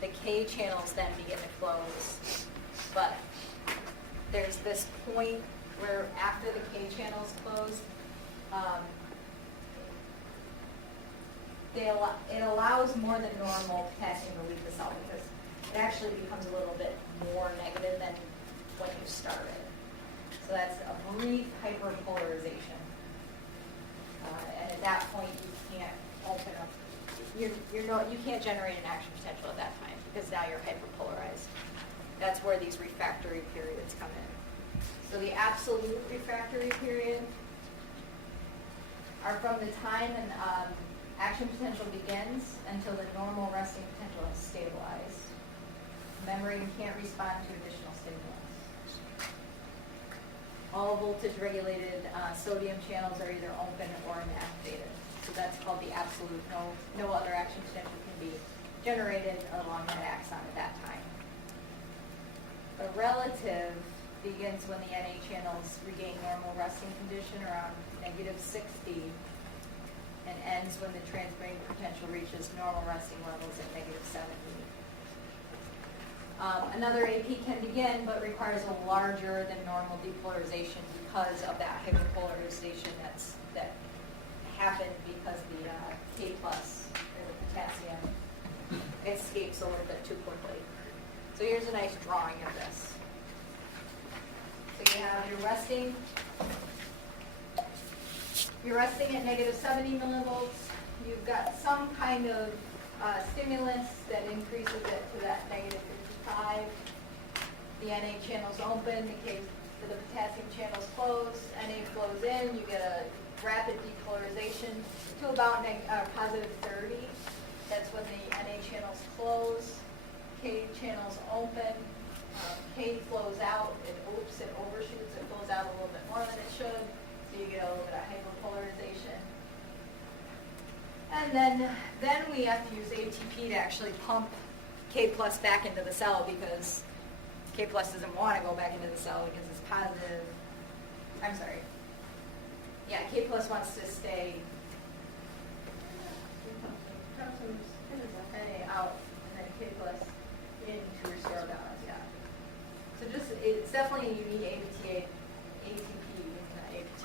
the K channels then begin to close. But there's this point where after the K channels close, it allows more than normal potassium to leave the cell because it actually becomes a little bit more negative than when you started. So that's a brief hyperpolarization. And at that point, you can't open up. You can't generate an action potential at that time because now you're hyperpolarized. That's where these refractory periods come in. So the absolute refractory period are from the time an action potential begins until the normal resting potential is stabilized. The membrane can't respond to additional stimulus. All voltage-regulated sodium channels are either open or inactivated. So that's called the absolute. No other action potential can be generated along that axon at that time. The relative begins when the Na channels regain normal resting condition around negative 60 and ends when the transbrain potential reaches normal resting levels at negative 70. Another AP can begin, but requires a larger than normal depolarization because of that hyperpolarization that happened because the K plus, or the potassium, escapes a little bit too quickly. So here's a nice drawing of this. So you have you're resting at negative 70 millivolts. You've got some kind of stimulus that increases it to that negative 55. The Na channels open, the potassium channels close, Na flows in, you get a rapid depolarization to about positive 30. That's when the Na channels close, K channels open, K flows out, it overshoots, it flows out a little bit more than it should, so you get a little bit of hyperpolarization. And then we have to use ATP to actually pump K plus back into the cell because K plus doesn't want to go back into the cell because it's positive. I'm sorry. Yeah, K plus wants to stay out, and then K plus in to restore balance, yeah. So it's definitely you need ATP, not ATP.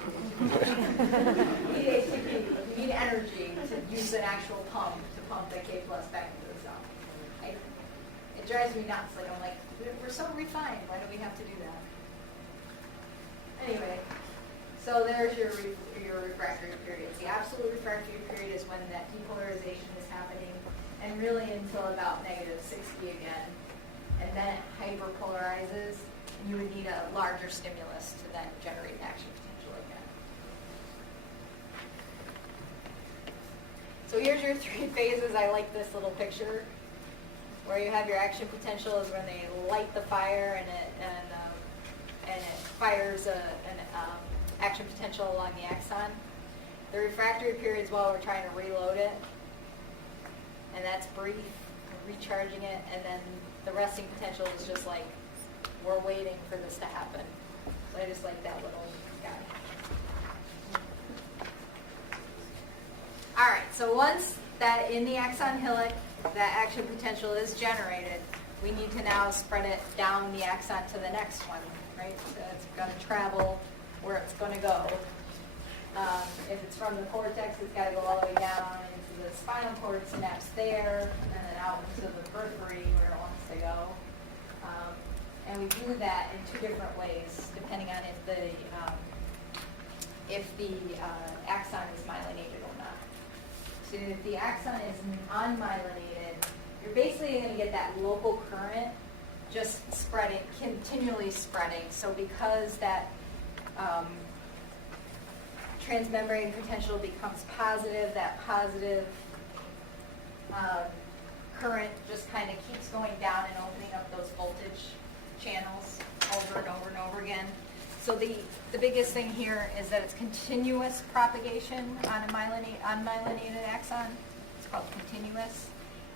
You need ATP, you need energy to use an actual pump to pump the K plus back into the cell. It drives me nuts. Like I'm like, we're so refined. Why do we have to do that? Anyway, so there's your refractory periods. The absolute refractory period is when that depolarization is happening, and really until about negative 60 again, and then it hyperpolarizes, and you would need a larger stimulus to then generate an action potential again. So here's your 3 phases. I like this little picture where you have your action potential is when they light the fire and it fires an action potential along the axon. The refractory period is while we're trying to reload it, and that's brief, recharging it, and then the resting potential is just like we're waiting for this to happen. So I just like that little guy. All right, so once that in the axon hillock, that action potential is generated, we need to now spread it down the axon to the next one, right? So it's going to travel where it's going to go. If it's from the cortex, it's got to go all the way down into the spinal cord synapse there, and then out into the periphery where it wants to go. And we do that in 2 different ways, depending on if the axon is myelinated or not. So if the axon is unmyelinated, you're basically going to get that local current just spreading, continually spreading. So because that transmembrane potential becomes positive, that positive current just kind of keeps going down and opening up those voltage channels over and over and over again. So the biggest thing here is that it's continuous propagation on a unmyelinated axon. It's called continuous.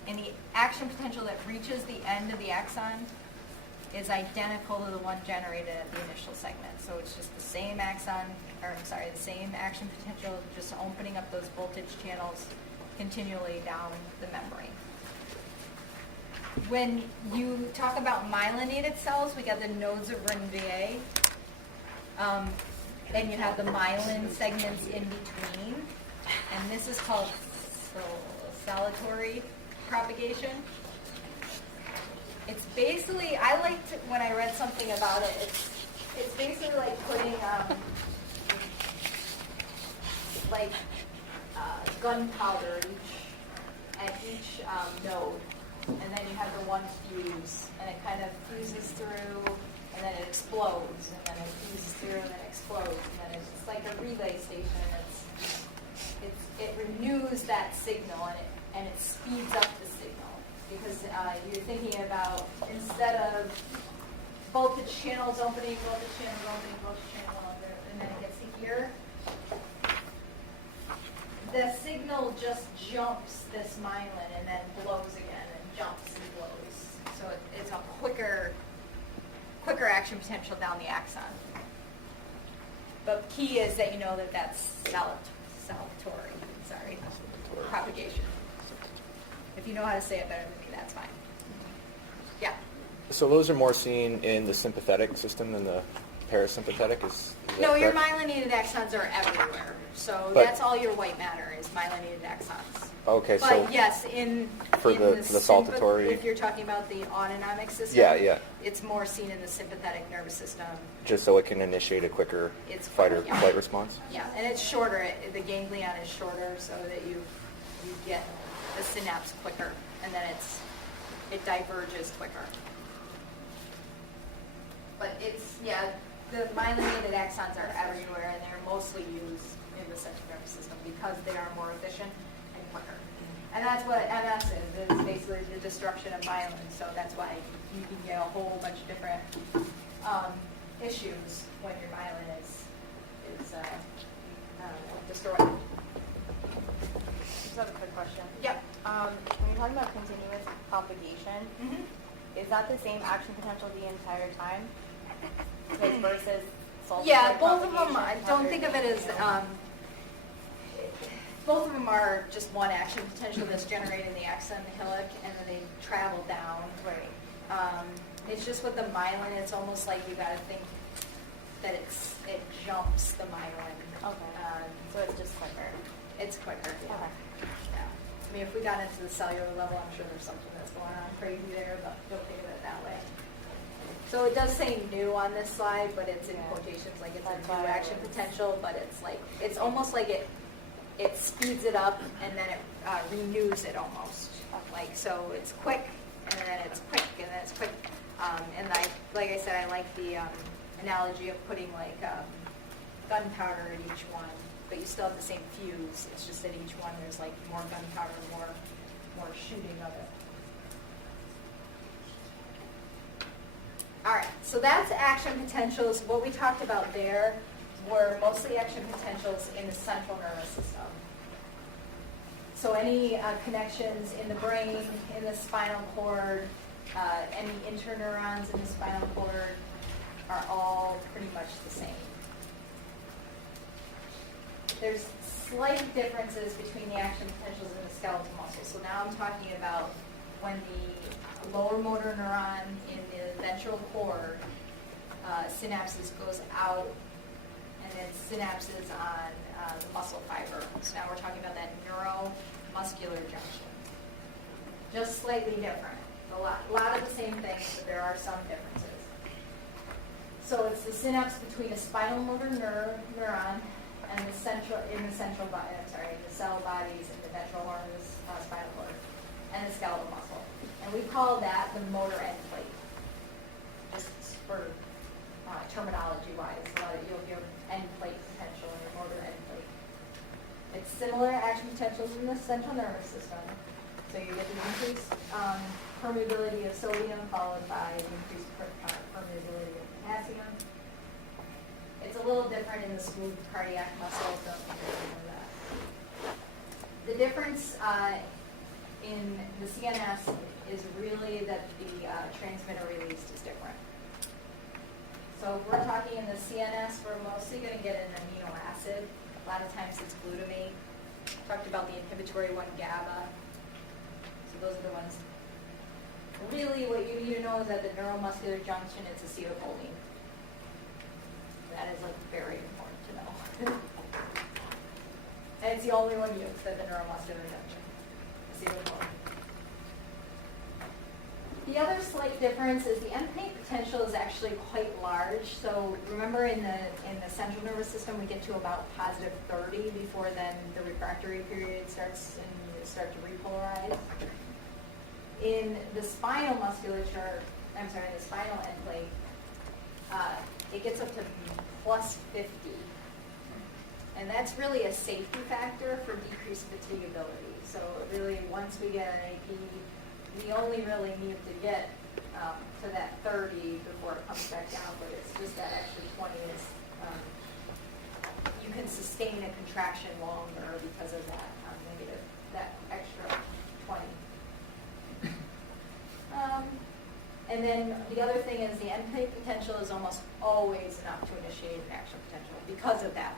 And the action potential that reaches the end of the axon is identical to the one generated at the initial segment. So it's just the same axon, or I'm sorry, the same action potential, just opening up those voltage channels continually down the membrane. When you talk about myelinated cells, we got the nodes of Ranvier. Then you have the myelin segments in between. And this is called saltatory propagation. It's basically, I liked it when I read something about it, it's basically like putting gunpowder at each node, and then you have the one fuse, and it kind of fuses through, and then it explodes, and then it fuses through, and then it explodes, and then it's like a relay station. It renews that signal, and it speeds up the signal, because you're thinking about, instead of voltage channels opening, voltage channels opening, voltage channels opening, and then it gets to here, the signal just jumps this myelin and then blows again, and jumps and blows. So it's a quicker action potential down the axon. But key is that you know that that's saltatory, propagation. If you know how to say it better than me, that's fine. Yeah. So those are more seen in the sympathetic system than the parasympathetic? Is that No, your correct? myelinated axons are everywhere. So But- that's all your white matter is myelinated axons. Okay, But so yes, for the saltatory- if you're talking about the autonomic system, Yeah. it's more seen in the sympathetic nervous system. just so it can initiate a quicker It's fight or quicker, yeah. flight response? Yeah, and it's shorter. The ganglion is shorter, so that you get the synapse quicker, and then it diverges quicker. But the myelinated axons are everywhere, and they're mostly used in the central nervous system because they are more efficient and quicker. And that's what MS is. It's basically the destruction of myelin. So that's why you can get a whole bunch of different issues when your myelin is destroyed. Just have a quick question. Yep. When you're talking about continuous propagation, Mm-hmm. is that the same action potential the entire time? Versus saltatory Yeah, both of them. propagation? Don't think of it as. Both of them are just one action potential that's generated in the axon and the hillock, and then they travel down. Right. It's just with the myelin, it's almost like you got to think that it jumps the myelin. Okay. So it's just quicker. It's quicker. Yeah. Okay. Yeah. I mean, if we got into the cellular level, I'm sure there's something that's going on crazy there, but don't think of it that way. So it does say new on this slide, but it's in quotations, like it's That's a new why I action was- potential, but it's almost like it speeds it up and then it renews it almost. Like, so it's quick, and then it's quick, and then it's quick. And like I said, I like the analogy of putting like gunpowder in each one, but you still have the same fuse. It's just that each one there's like more gunpowder, more shooting of it. All right, so that's action potentials. What we talked about there were mostly action potentials in the central nervous system. So any connections in the brain, in the spinal cord, any interneurons in the spinal cord are all pretty much the same. There's slight differences between the action potentials in the skeletal muscle. So now I'm talking about when the lower motor neuron in the ventral cord synapses goes out, and then synapses on the muscle fiber. So now we're talking about that neuromuscular junction. Just slightly different. A lot of the same things, but there are some differences. So it's the synapse between a spinal motor neuron and the central body, the cell bodies in the ventral horn of the spinal cord, and the skeletal muscle. And we call that the motor end plate. Just for terminology-wise, you'll hear end plate potential and the motor end plate. It's similar action potentials in the central nervous system. So you get the increased permeability of sodium followed by the increased permeability of potassium. It's a little different in the smooth cardiac muscle, so remember that. The difference in the CNS is really that the transmitter released is different. So if we're talking in the CNS, we're mostly going to get an amino acid. A lot of times it's glutamate. Talked about the inhibitory one, GABA. So those are the ones. Really, what you need to know is that the neuromuscular junction, it's acetylcholine. That is like very important to know. And it's the only one used at the neuromuscular junction, acetylcholine. The other slight difference is the end plate potential is actually quite large. So remember in the central nervous system, we get to about positive 30 before then the refractory period starts and you start to repolarize. In the spinal musculature, the spinal end plate, it gets up to plus 50. And that's really a safety factor for decreased fatigability. So really, once we get an AP, we only really need to get to that 30 before it comes back down, but it's just that extra 20 is, you can sustain a contraction longer because of that negative, that extra 20. And then the other thing is the end plate potential is almost always enough to initiate an action potential because of that.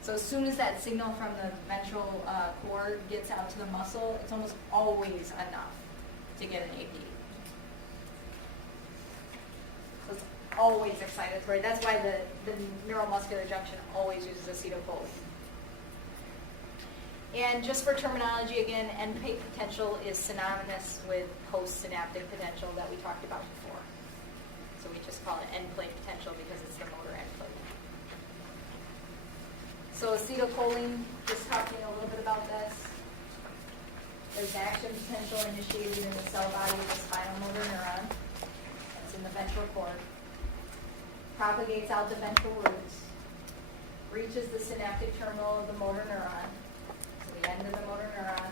So as soon as that signal from the ventral cord gets out to the muscle, it's almost always enough to get an AP. So it's always excitatory. That's why the neuromuscular junction always uses acetylcholine. And just for terminology again, end plate potential is synonymous with postsynaptic potential that we talked about before. So we just call it end plate potential because it's the motor end plate. So acetylcholine, just talking a little bit about this. There's action potential initiated in the cell body of the spinal motor neuron. That's in the ventral cord. Propagates out the ventral roots. Reaches the synaptic terminal of the motor neuron. So the end of the motor neuron.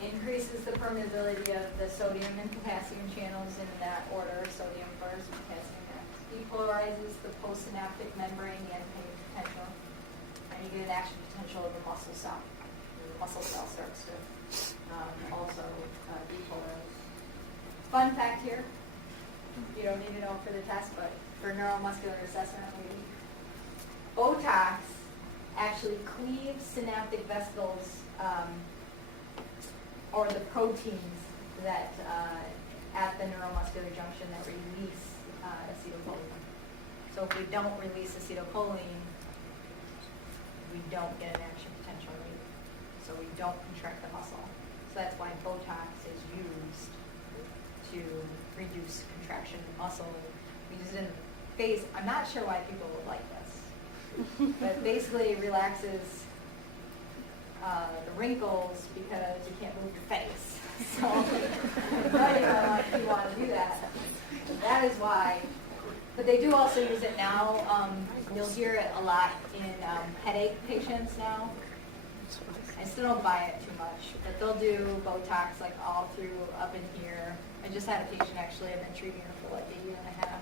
Increases the permeability of the sodium and potassium channels in that order. Sodium first, potassium next. Depolarizes the postsynaptic membrane, the end plate potential. And you get an action potential of the muscle cell. The muscle cell starts to also depolarize. Fun fact here, you don't need to know for the test, but for neuromuscular assessment, Botox actually cleaves synaptic vesicles or the proteins that at the neuromuscular junction that release acetylcholine. So if we don't release acetylcholine, we don't get an action potential rate. So we don't contract the muscle. So that's why Botox is used to reduce contraction of muscle. We use it in the face. I'm not sure why people would like this. But basically it relaxes the wrinkles because you can't move your face. So I don't know if you want to do that. But that is why. But they do also use it now. You'll hear it a lot in headache patients now. I still don't buy it too much, but they'll do Botox like all through up in here. I just had a patient actually, I've been treating her for like a year and a half.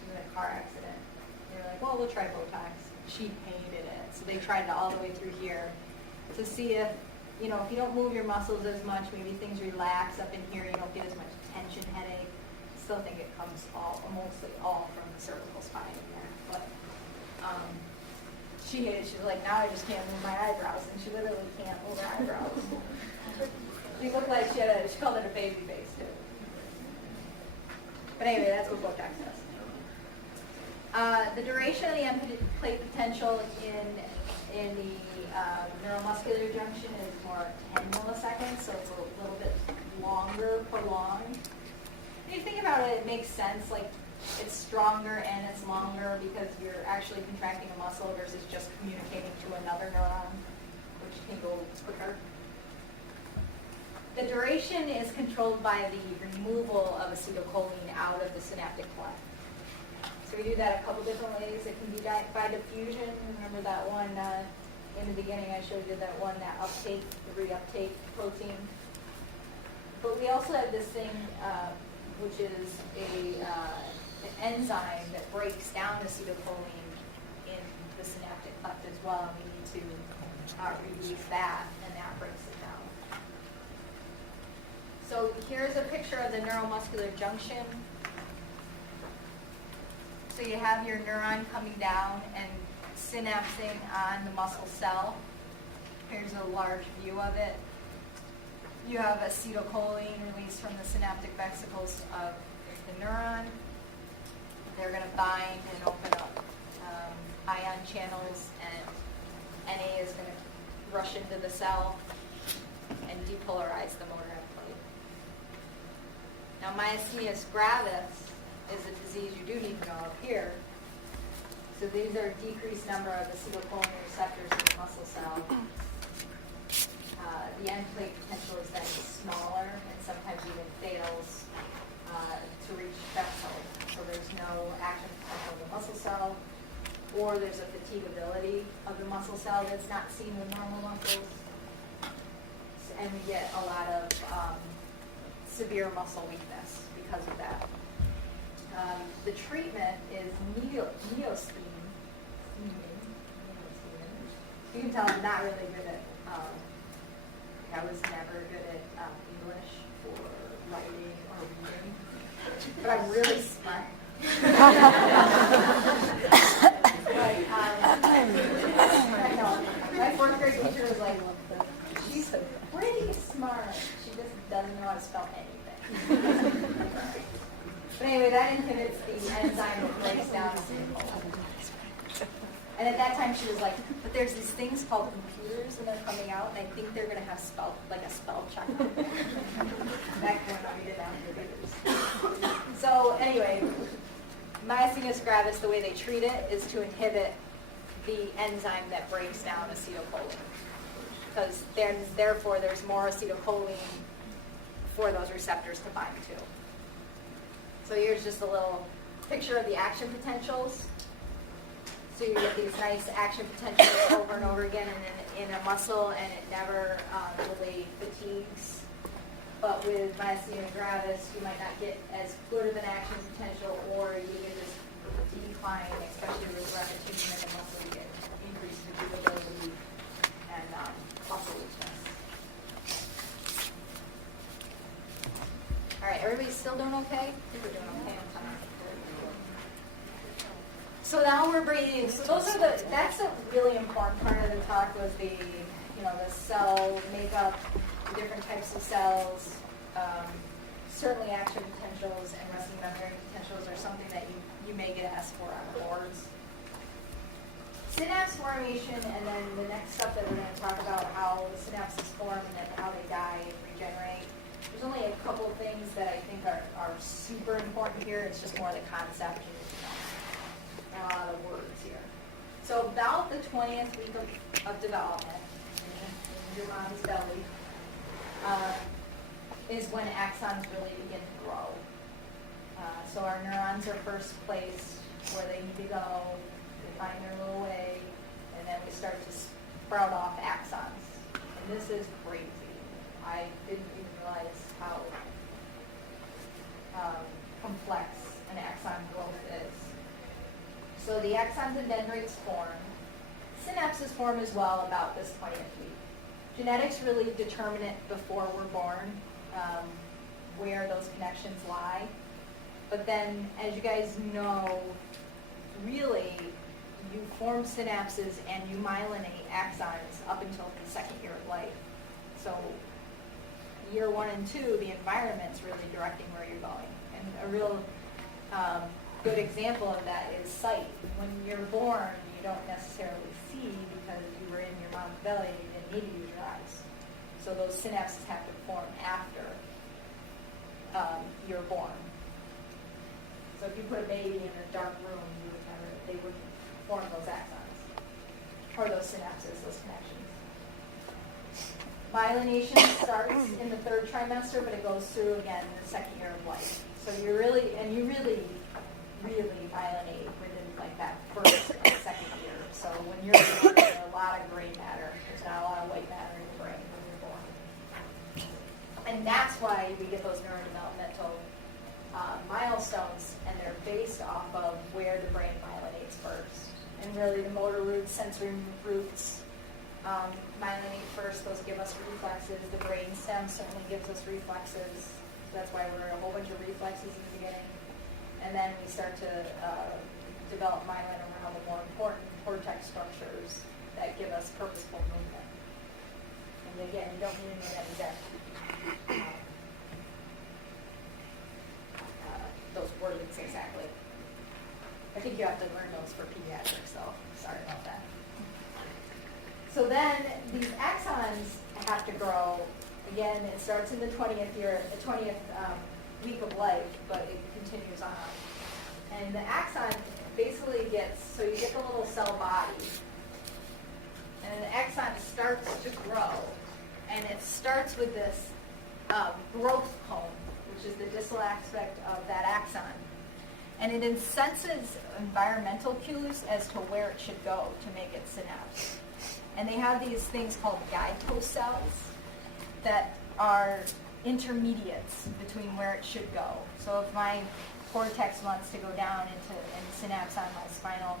She was in a car accident. They were like, well, we'll try Botox. She hated it. So they tried it all the way through here to see if, if you don't move your muscles as much, maybe things relax up in here, you don't get as much tension headache. I still think it comes mostly all from the cervical spine in there. But she hated it. She was like, now I just can't move my eyebrows. And she literally can't move her eyebrows. She looked like she called it a baby face too. But anyway, that's what Botox does. The duration of the end plate potential in the neuromuscular junction is more 10 milliseconds, so it's a little bit longer, prolonged. If you think about it, it makes sense. Like It's stronger and it's longer because you're actually contracting a muscle versus just communicating to another neuron, which can go quicker. The duration is controlled by the removal of acetylcholine out of the synaptic cleft. So we do that a couple different ways. It can be by diffusion. Remember that one in the beginning I showed you that one, that uptake, the reuptake protein. But we also have this thing which is an enzyme that breaks down acetylcholine in the synaptic cleft as well. And we need to release that, and that breaks it down. So here's a picture of the neuromuscular junction. So you have your neuron coming down and synapsing on the muscle cell. Here's a large view of it. You have acetylcholine released from the synaptic vesicles of the neuron. They're going to bind and open up ion channels, and Na is going to rush into the cell and depolarize the motor plate. Now, myasthenia gravis is a disease you do need to know up here. So these are a decreased number of acetylcholine receptors in the muscle cell. The end plate potential is then smaller and sometimes even fails to reach vessel. So there's no action potential of the muscle cell, or there's a fatigability of the muscle cell that's not seen with normal muscles. And we get a lot of severe muscle weakness because of that. The treatment is neosteam. You can tell I'm not really good at, I was never good at English or writing or reading, but I'm really smart. I know. My fourth grade teacher was like, she's pretty smart. She just doesn't know how to spell anything. But anyway, that inhibits the enzyme that breaks down acetylcholine. And at that time, she was like, but there's these things called computers, and they're coming out, and I think they're going to have a spell check on them. Back when we didn't have computers. So anyway, myasthenia gravis, the way they treat it is to inhibit the enzyme that breaks down acetylcholine. Because therefore, there's more acetylcholine for those receptors to bind to. So here's just a little picture of the action potentials. So you get these nice action potentials over and over again in a muscle, and it never really fatigues. But with myasthenia gravis, you might not get as good of an action potential, or you get this decline, especially with repetition in the muscle. You get increased fatiguability and muscle weakness. All right, everybody still doing okay? I think we're doing okay. So now we're breathing. So that's a really important part of the talk, was the cell makeup, the different types of cells. Certainly action potentials and resting memory potentials are something that you may get asked for on the boards. Synapse formation, and then the next stuff that we're going to talk about, how the synapses form and then how they die and regenerate. There's only a couple of things that I think are super important here. It's just more the concept and a lot of words here. So about the 20th week of development in your mom's belly is when axons really begin to grow. So our neurons are first placed where they need to go. They find their little way, and then we start to sprout off axons. And this is crazy. I didn't even realize how complex an axon growth is. So the axons and dendrites form. Synapses form as well about this 20th week. Genetics really determine it before we're born, where those connections lie. But then, as you guys know, really, you form synapses and you myelinate axons up until the second year of life. So year 1 and 2, the environment's really directing where you're going. And a real good example of that is sight. When you're born, you don't necessarily see because you were in your mom's belly and you didn't need to use your eyes. So those synapses have to form after you're born. So if you put a baby in a dark room, they would form those axons, or those synapses, those connections. Myelination starts in the 3rd trimester, but it goes through again in the 2nd year of life. So you really myelinate within like that 1st and 2nd year. So when you're getting a lot of gray matter, there's not a lot of white matter in the brain when you're born. And that's why we get those neurodevelopmental milestones, and they're based off of where the brain myelinates first. And really the motor roots, sensory roots, myelinate first. Those give us reflexes. The brain stem certainly gives us reflexes. So that's why we're a whole bunch of reflexes in the beginning. And then we start to develop myelin around the more important cortex structures that give us purposeful movement. And again, you don't need to know that exact those wordings exactly. I think you have to learn those for pediatrics, so sorry about that. So then these axons have to grow. Again, it starts in the 20th week of life, but it continues on. And the axon basically gets, so you get the little cell body, and the axon starts to grow, and it starts with this growth cone, which is the distal aspect of that axon. And it senses environmental cues as to where it should go to make its synapse. And they have these things called guidepost cells that are intermediates between where it should go. So if my cortex wants to go down and synapse on my spinal,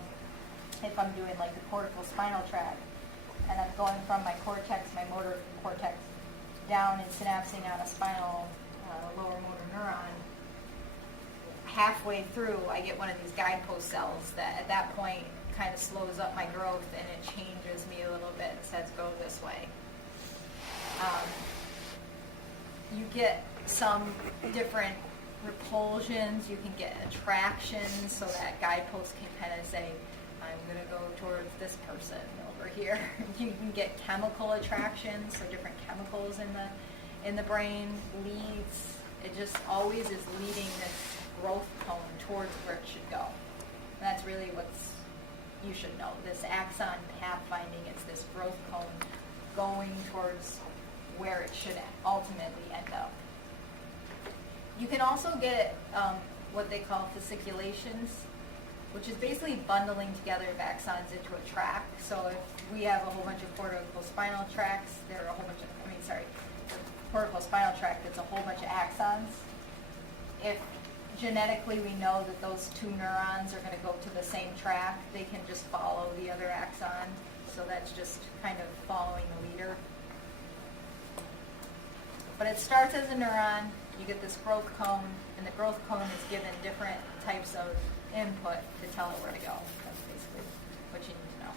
if I'm doing like the cortical spinal tract, and I'm going from my cortex, my motor cortex, down and synapsing on a spinal lower motor neuron, halfway through I get one of these guidepost cells that at that point kind of slows up my growth, and it changes me a little bit and says go this way. You get some different repulsions, you can get attractions, so that guidepost can kind of say, I'm going to go towards this person over here. You can get chemical attractions, so different chemicals in the brain leads. It just always is leading this growth cone towards where it should go. And that's really you should know. This axon pathfinding, it's this growth cone going towards where it should ultimately end up. You can also get what they call fasciculations, which is basically bundling together of axons into a tract. So if we have a whole bunch of cortical spinal tracts, the cortical spinal tract, it's a whole bunch of axons. If genetically we know that those two neurons are going to go to the same track, they can just follow the other axon. So that's just kind of following the leader. But it starts as a neuron, you get this growth cone, and the growth cone is given different types of input to tell it where to go. That's basically what you need to know.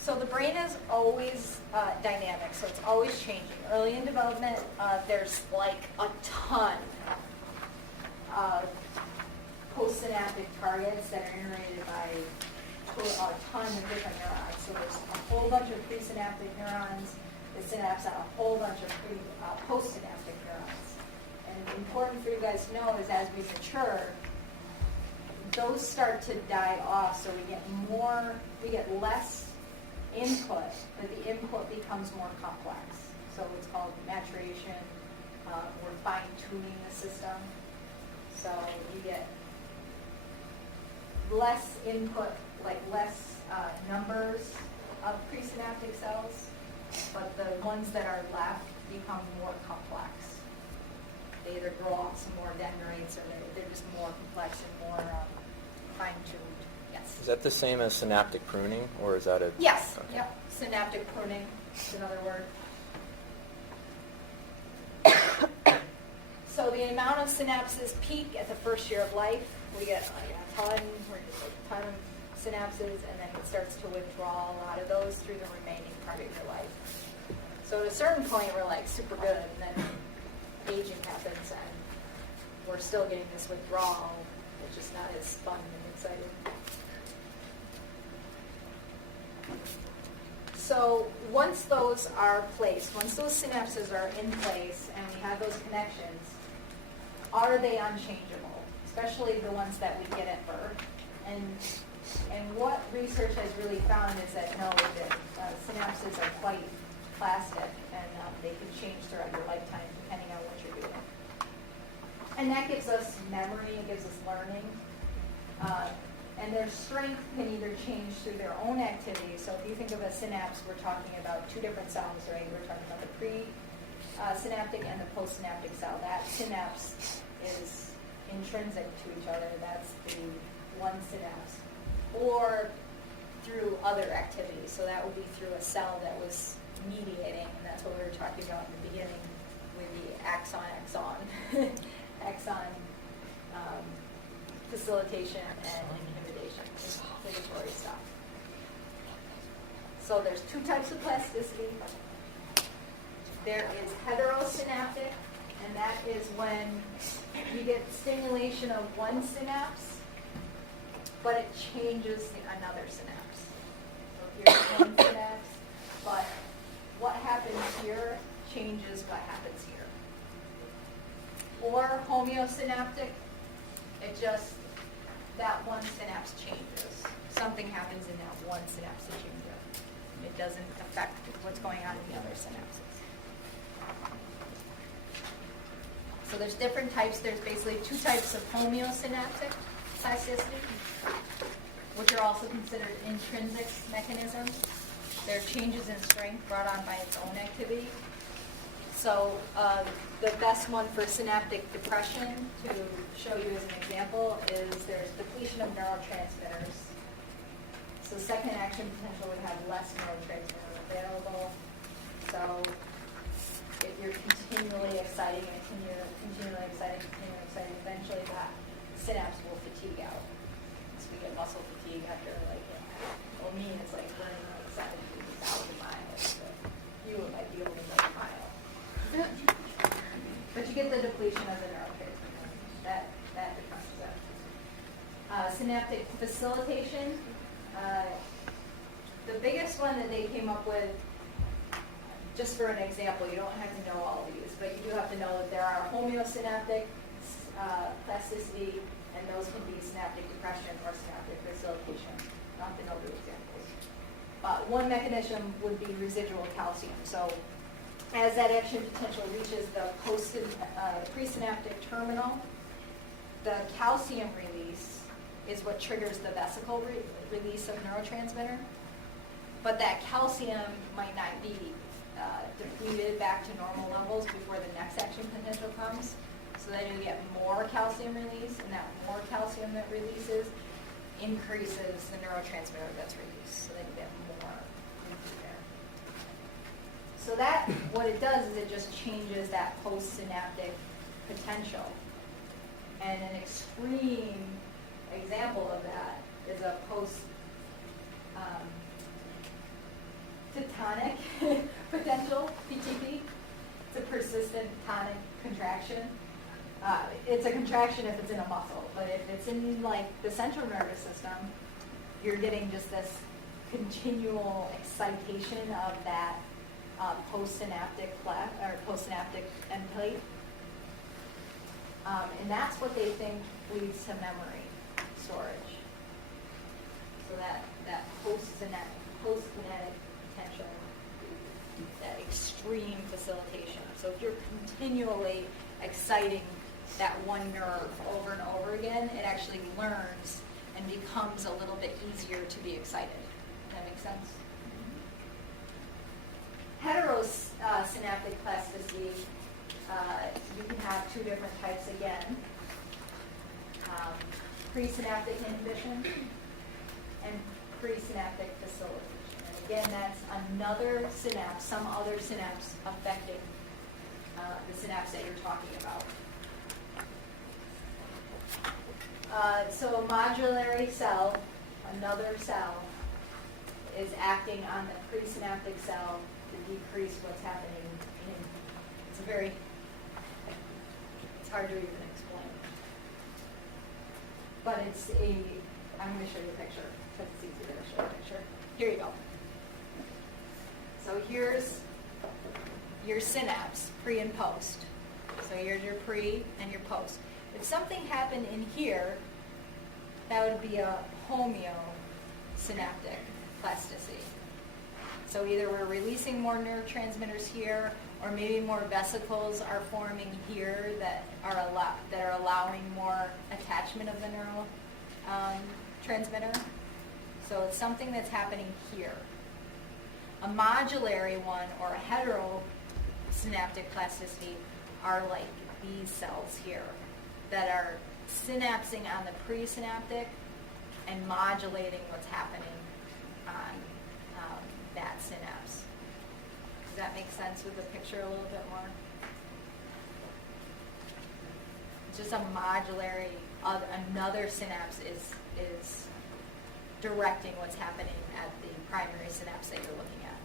So the brain is always dynamic, so it's always changing. Early in development, there's like a ton of postsynaptic targets that are generated by a ton of different neurons. So there's a whole bunch of presynaptic neurons that synapse on a whole bunch of postsynaptic neurons. And important for you guys to know is as we mature, those start to die off, so we get less input, but the input becomes more complex. So it's called maturation. We're fine-tuning the system. So you get less input, like less numbers of presynaptic cells, but the ones that are left become more complex. They either grow off some more dendrites, or they're just more complex and more fine-tuned. Yes. Is that the same as synaptic pruning, or is that a... Yes. Okay. Yep. Synaptic pruning is another word. So the amount of synapses peak at the first year of life. We get a ton of synapses, and then it starts to withdraw a lot of those through the remaining part of your life. So at a certain point, we're like super good, and then aging happens, and we're still getting this withdrawal. It's just not as fun and exciting. So once those are placed, once those synapses are in place, and we have those connections, are they unchangeable, especially the ones that we get at birth? And what research has really found is that no, that synapses are quite plastic, and they can change throughout your lifetime depending on what you're doing. And that gives us memory, it gives us learning. And their strength can either change through their own activity. So if you think of a synapse, we're talking about two different cells, right? We're talking about the pre-synaptic and the post-synaptic cell. That synapse is intrinsic to each other. That's the one synapse. Or through other activities. So that would be through a cell that was mediating, and that's what we were talking about in the beginning with the axon facilitation and inhibition, inhibitory stuff. So there's two types of plasticity. There is heterosynaptic, and that is when you get stimulation of one synapse, but it changes another synapse. So here's one synapse, but what happens here changes what happens here. Or homeosynaptic, it just, that one synapse changes. Something happens in that one synapse that changes. It doesn't affect what's going on in the other synapses. So there's different types. There's basically two types of homeosynaptic plasticity, which are also considered intrinsic mechanisms. They're changes in strength brought on by its own activity. So the best one for synaptic depression, to show you as an example, is there's depletion of neurotransmitters. So second action potential would have less neurotransmitters available. So if you're continually exciting, eventually that synapse will fatigue out. So we get muscle fatigue after me, it's like running like 70,000 miles. But you might be only like a mile. But you get the depletion of the neurotransmitter. That depresses it. Synaptic facilitation. The biggest one that they came up with, just for an example, you don't have to know all of these, but you do have to know that there are homeosynaptic plasticity, and those can be synaptic depression or synaptic facilitation. You don't have to know the examples. One mechanism would be residual calcium. So as that action potential reaches the presynaptic terminal, the calcium release is what triggers the vesicle release of neurotransmitter. But that calcium might not be depleted back to normal levels before the next action potential comes. So then you get more calcium release, and that more calcium that releases increases the neurotransmitter that's released. So then you get more into there. So that, what it does is it just changes that postsynaptic potential. And an extreme example of that is a tonic potential, PTP. It's a persistent tonic contraction. It's a contraction if it's in a muscle, but if it's in like the central nervous system, you're getting just this continual excitation of that postsynaptic end plate. And that's what they think leads to memory storage. So that post-kinetic potential, that extreme facilitation. So if you're continually exciting that one nerve over and over again, it actually learns and becomes a little bit easier to be excited. Does that make sense? Heterosynaptic plasticity, you can have two different types again. Presynaptic inhibition and presynaptic facilitation. And again, that's another synapse, some other synapse affecting the synapse that you're talking about. So a modulatory cell, another cell, is acting on the presynaptic cell to decrease what's happening in, it's hard to even explain. But I'm going to show you a picture, because it's easier to show you a picture. Here you go. So here's your synapse, pre and post. So here's your pre and your post. If something happened in here, that would be a homeosynaptic plasticity. So either we're releasing more neurotransmitters here, or maybe more vesicles are forming here that are allowing more attachment of the neural transmitter. So it's something that's happening here. A modulary one or a heterosynaptic plasticity are like these cells here that are synapsing on the presynaptic and modulating what's happening on that synapse. Does that make sense with the picture a little bit more? It's just a modulary, another synapse is directing what's happening at the primary synapse that you're looking at.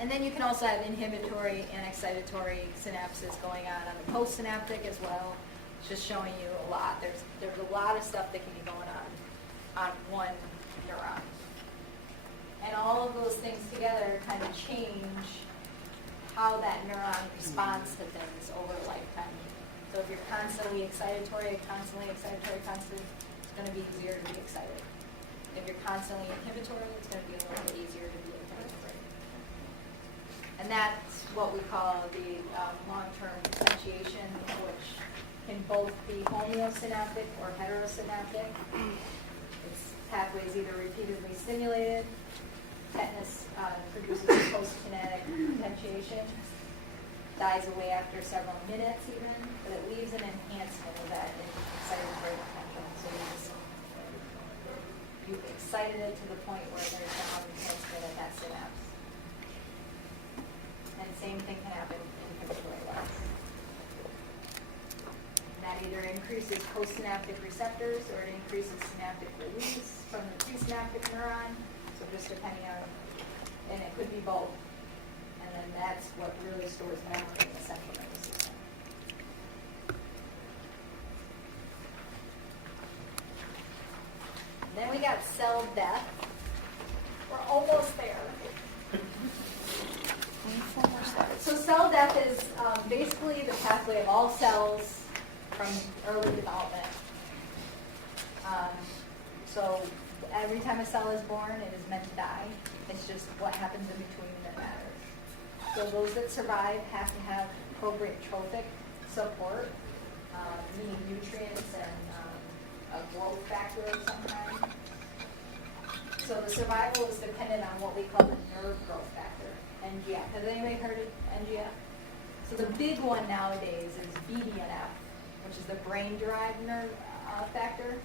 And then you can also have inhibitory and excitatory synapses going on the postsynaptic as well. It's just showing you a lot. There's a lot of stuff that can be going on one neuron. And all of those things together kind of change how that neuron responds to things over a lifetime. So if you're constantly excitatory, it's going to be easier to be excited. If you're constantly inhibitory, it's going to be a little bit easier to be inhibitory. And that's what we call the long-term potentiation, which can both be homeosynaptic or heterosynaptic. Its pathways either repeatedly stimulated. Tetanus produces postkinetic potentiation, dies away after several minutes even, but it leaves an enhancement of that excitatory potential. So you've excited it to the point where there's an enhancement at that synapse. And the same thing can happen inhibitory-wise. That either increases postsynaptic receptors or it increases synaptic release from the presynaptic neuron. So just depending on, and it could be both. And then that's what really stores memory in the central nervous system. Then we got cell death. We're almost there. 24 more slides. So cell death is basically the pathway of all cells from early development. So every time a cell is born, it is meant to die. It's just what happens in between that matters. So those that survive have to have appropriate trophic support, meaning nutrients and a growth factor of some kind. So the survival is dependent on what we call the nerve growth factor, NGF. Has anybody heard of NGF? So the big one nowadays is BDNF, which is the brain-derived nerve factor.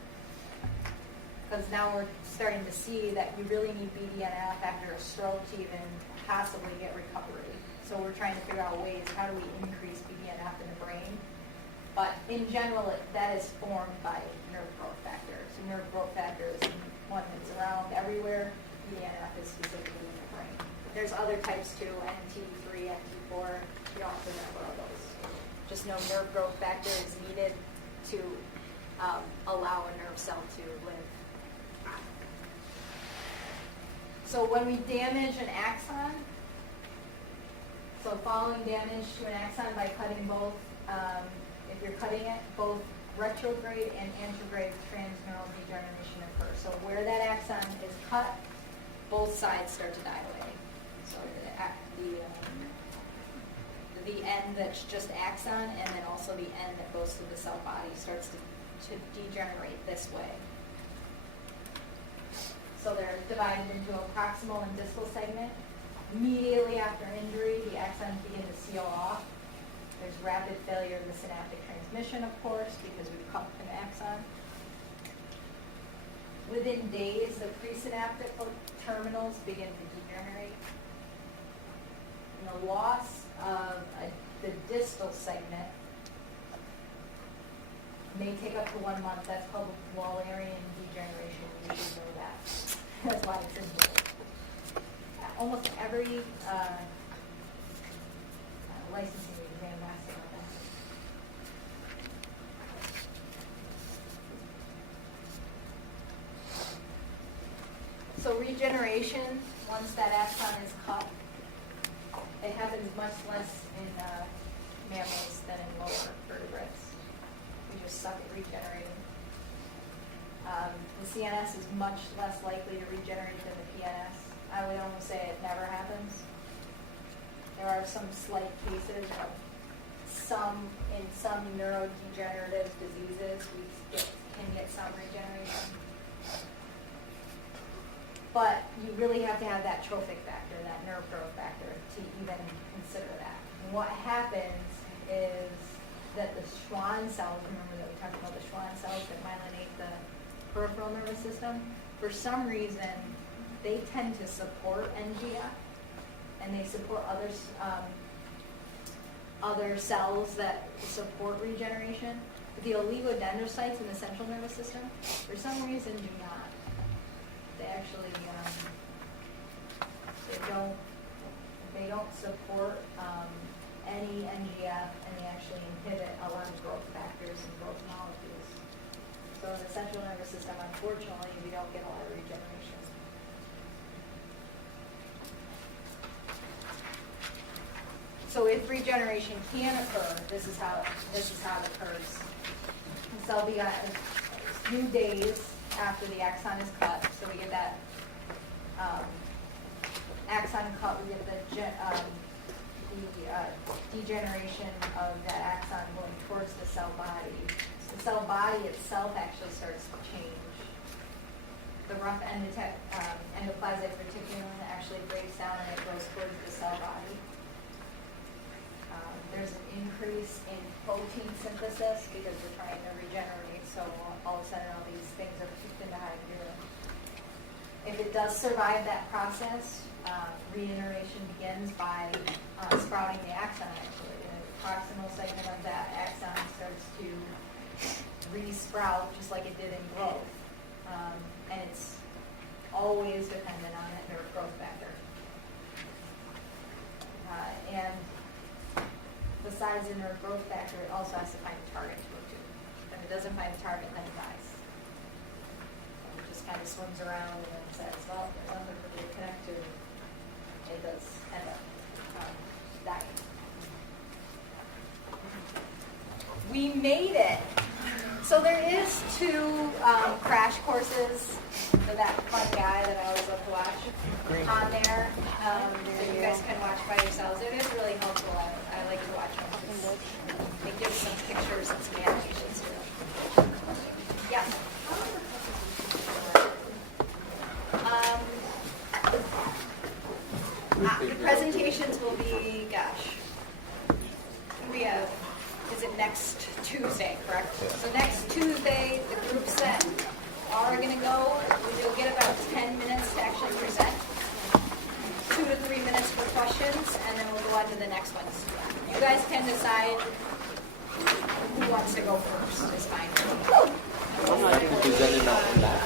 Because now we're starting to see that you really need BDNF after a stroke to even possibly get recovery. So we're trying to figure out ways, how do we increase BDNF in the brain? But in general, that is formed by nerve growth factor. So nerve growth factor is one that's around everywhere. BDNF is specifically in the brain. There's other types too, NT3, NT4. You don't have to remember all those. Just know nerve growth factor is needed to allow a nerve cell to live. So when we damage an axon, so following damage to an axon by cutting both, if you're cutting it, both retrograde and anterograde transneural degeneration occurs. So where that axon is cut, both sides start to die away. So the end that's just axon, and then also the end that goes to the cell body starts to degenerate this way. So they're divided into a proximal and distal segment. Immediately after injury, the axons begin to seal off. There's rapid failure of the synaptic transmission, of course, because we've cut an axon. Within days, the presynaptic terminals begin to degenerate. And the loss of the distal segment may take up to 1 month. That's called Wallerian degeneration. You should know that. That's why it's in here. Almost every licensing exam asks about that. So regeneration, once that axon is cut, it happens much less in mammals than in lower vertebrates. We just suck at regenerating. The CNS is much less likely to regenerate than the PNS. I would almost say it never happens. There are some slight cases of in some neurodegenerative diseases we can get some regeneration. But you really have to have that trophic factor, that nerve growth factor, to even consider that. And what happens is that the Schwann cells, remember that we talked about the Schwann cells that myelinate the peripheral nervous system, for some reason, they tend to support NGF, and they support other cells that support regeneration. But the oligodendrocytes in the central nervous system, for some reason, do not. They actually they don't support any NGF, and they actually inhibit a lot of growth factors and growth molecules. So in the central nervous system, unfortunately, we don't get a lot of regeneration. So if regeneration can occur, this is how it occurs. And so we got a few days after the axon is cut, so we get that axon cut, we get the degeneration of that axon going towards the cell body. The cell body itself actually starts to change. The rough endoplasmic reticulum actually breaks down and it goes towards the cell body. There's an increase in protein synthesis because we're trying to regenerate, so all of a sudden all these things are kicked into high gear. If it does survive that process, regeneration begins by sprouting the axon actually. The proximal segment of that axon starts to re-sprout just like it did in growth. And it's always dependent on that nerve growth factor. And besides the nerve growth factor, it also has to find a target to go to. If it doesn't find a target, then it dies. It just kind of swims around and then says, well, there's nothing for me to connect to. It does end up dying. We made it. So there is 2 crash courses for that fun guy that I always love to watch on there. So you guys can watch by yourselves. It is really helpful. I like to watch them. It gives some pictures and some animations too. Yeah. The presentations will be, we have, is it next Tuesday, correct? Yeah. So next Tuesday, the groups that are going to go, you'll get about 10 minutes to actually present, 2 to 3 minutes for questions, and then we'll go on to the next ones. You guys can decide who wants to go first. It's fine. I'm not going to present it now in that.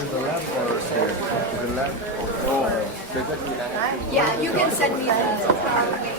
The lab or the lab? No, does that mean I have to? Yeah, you can send me the electronic.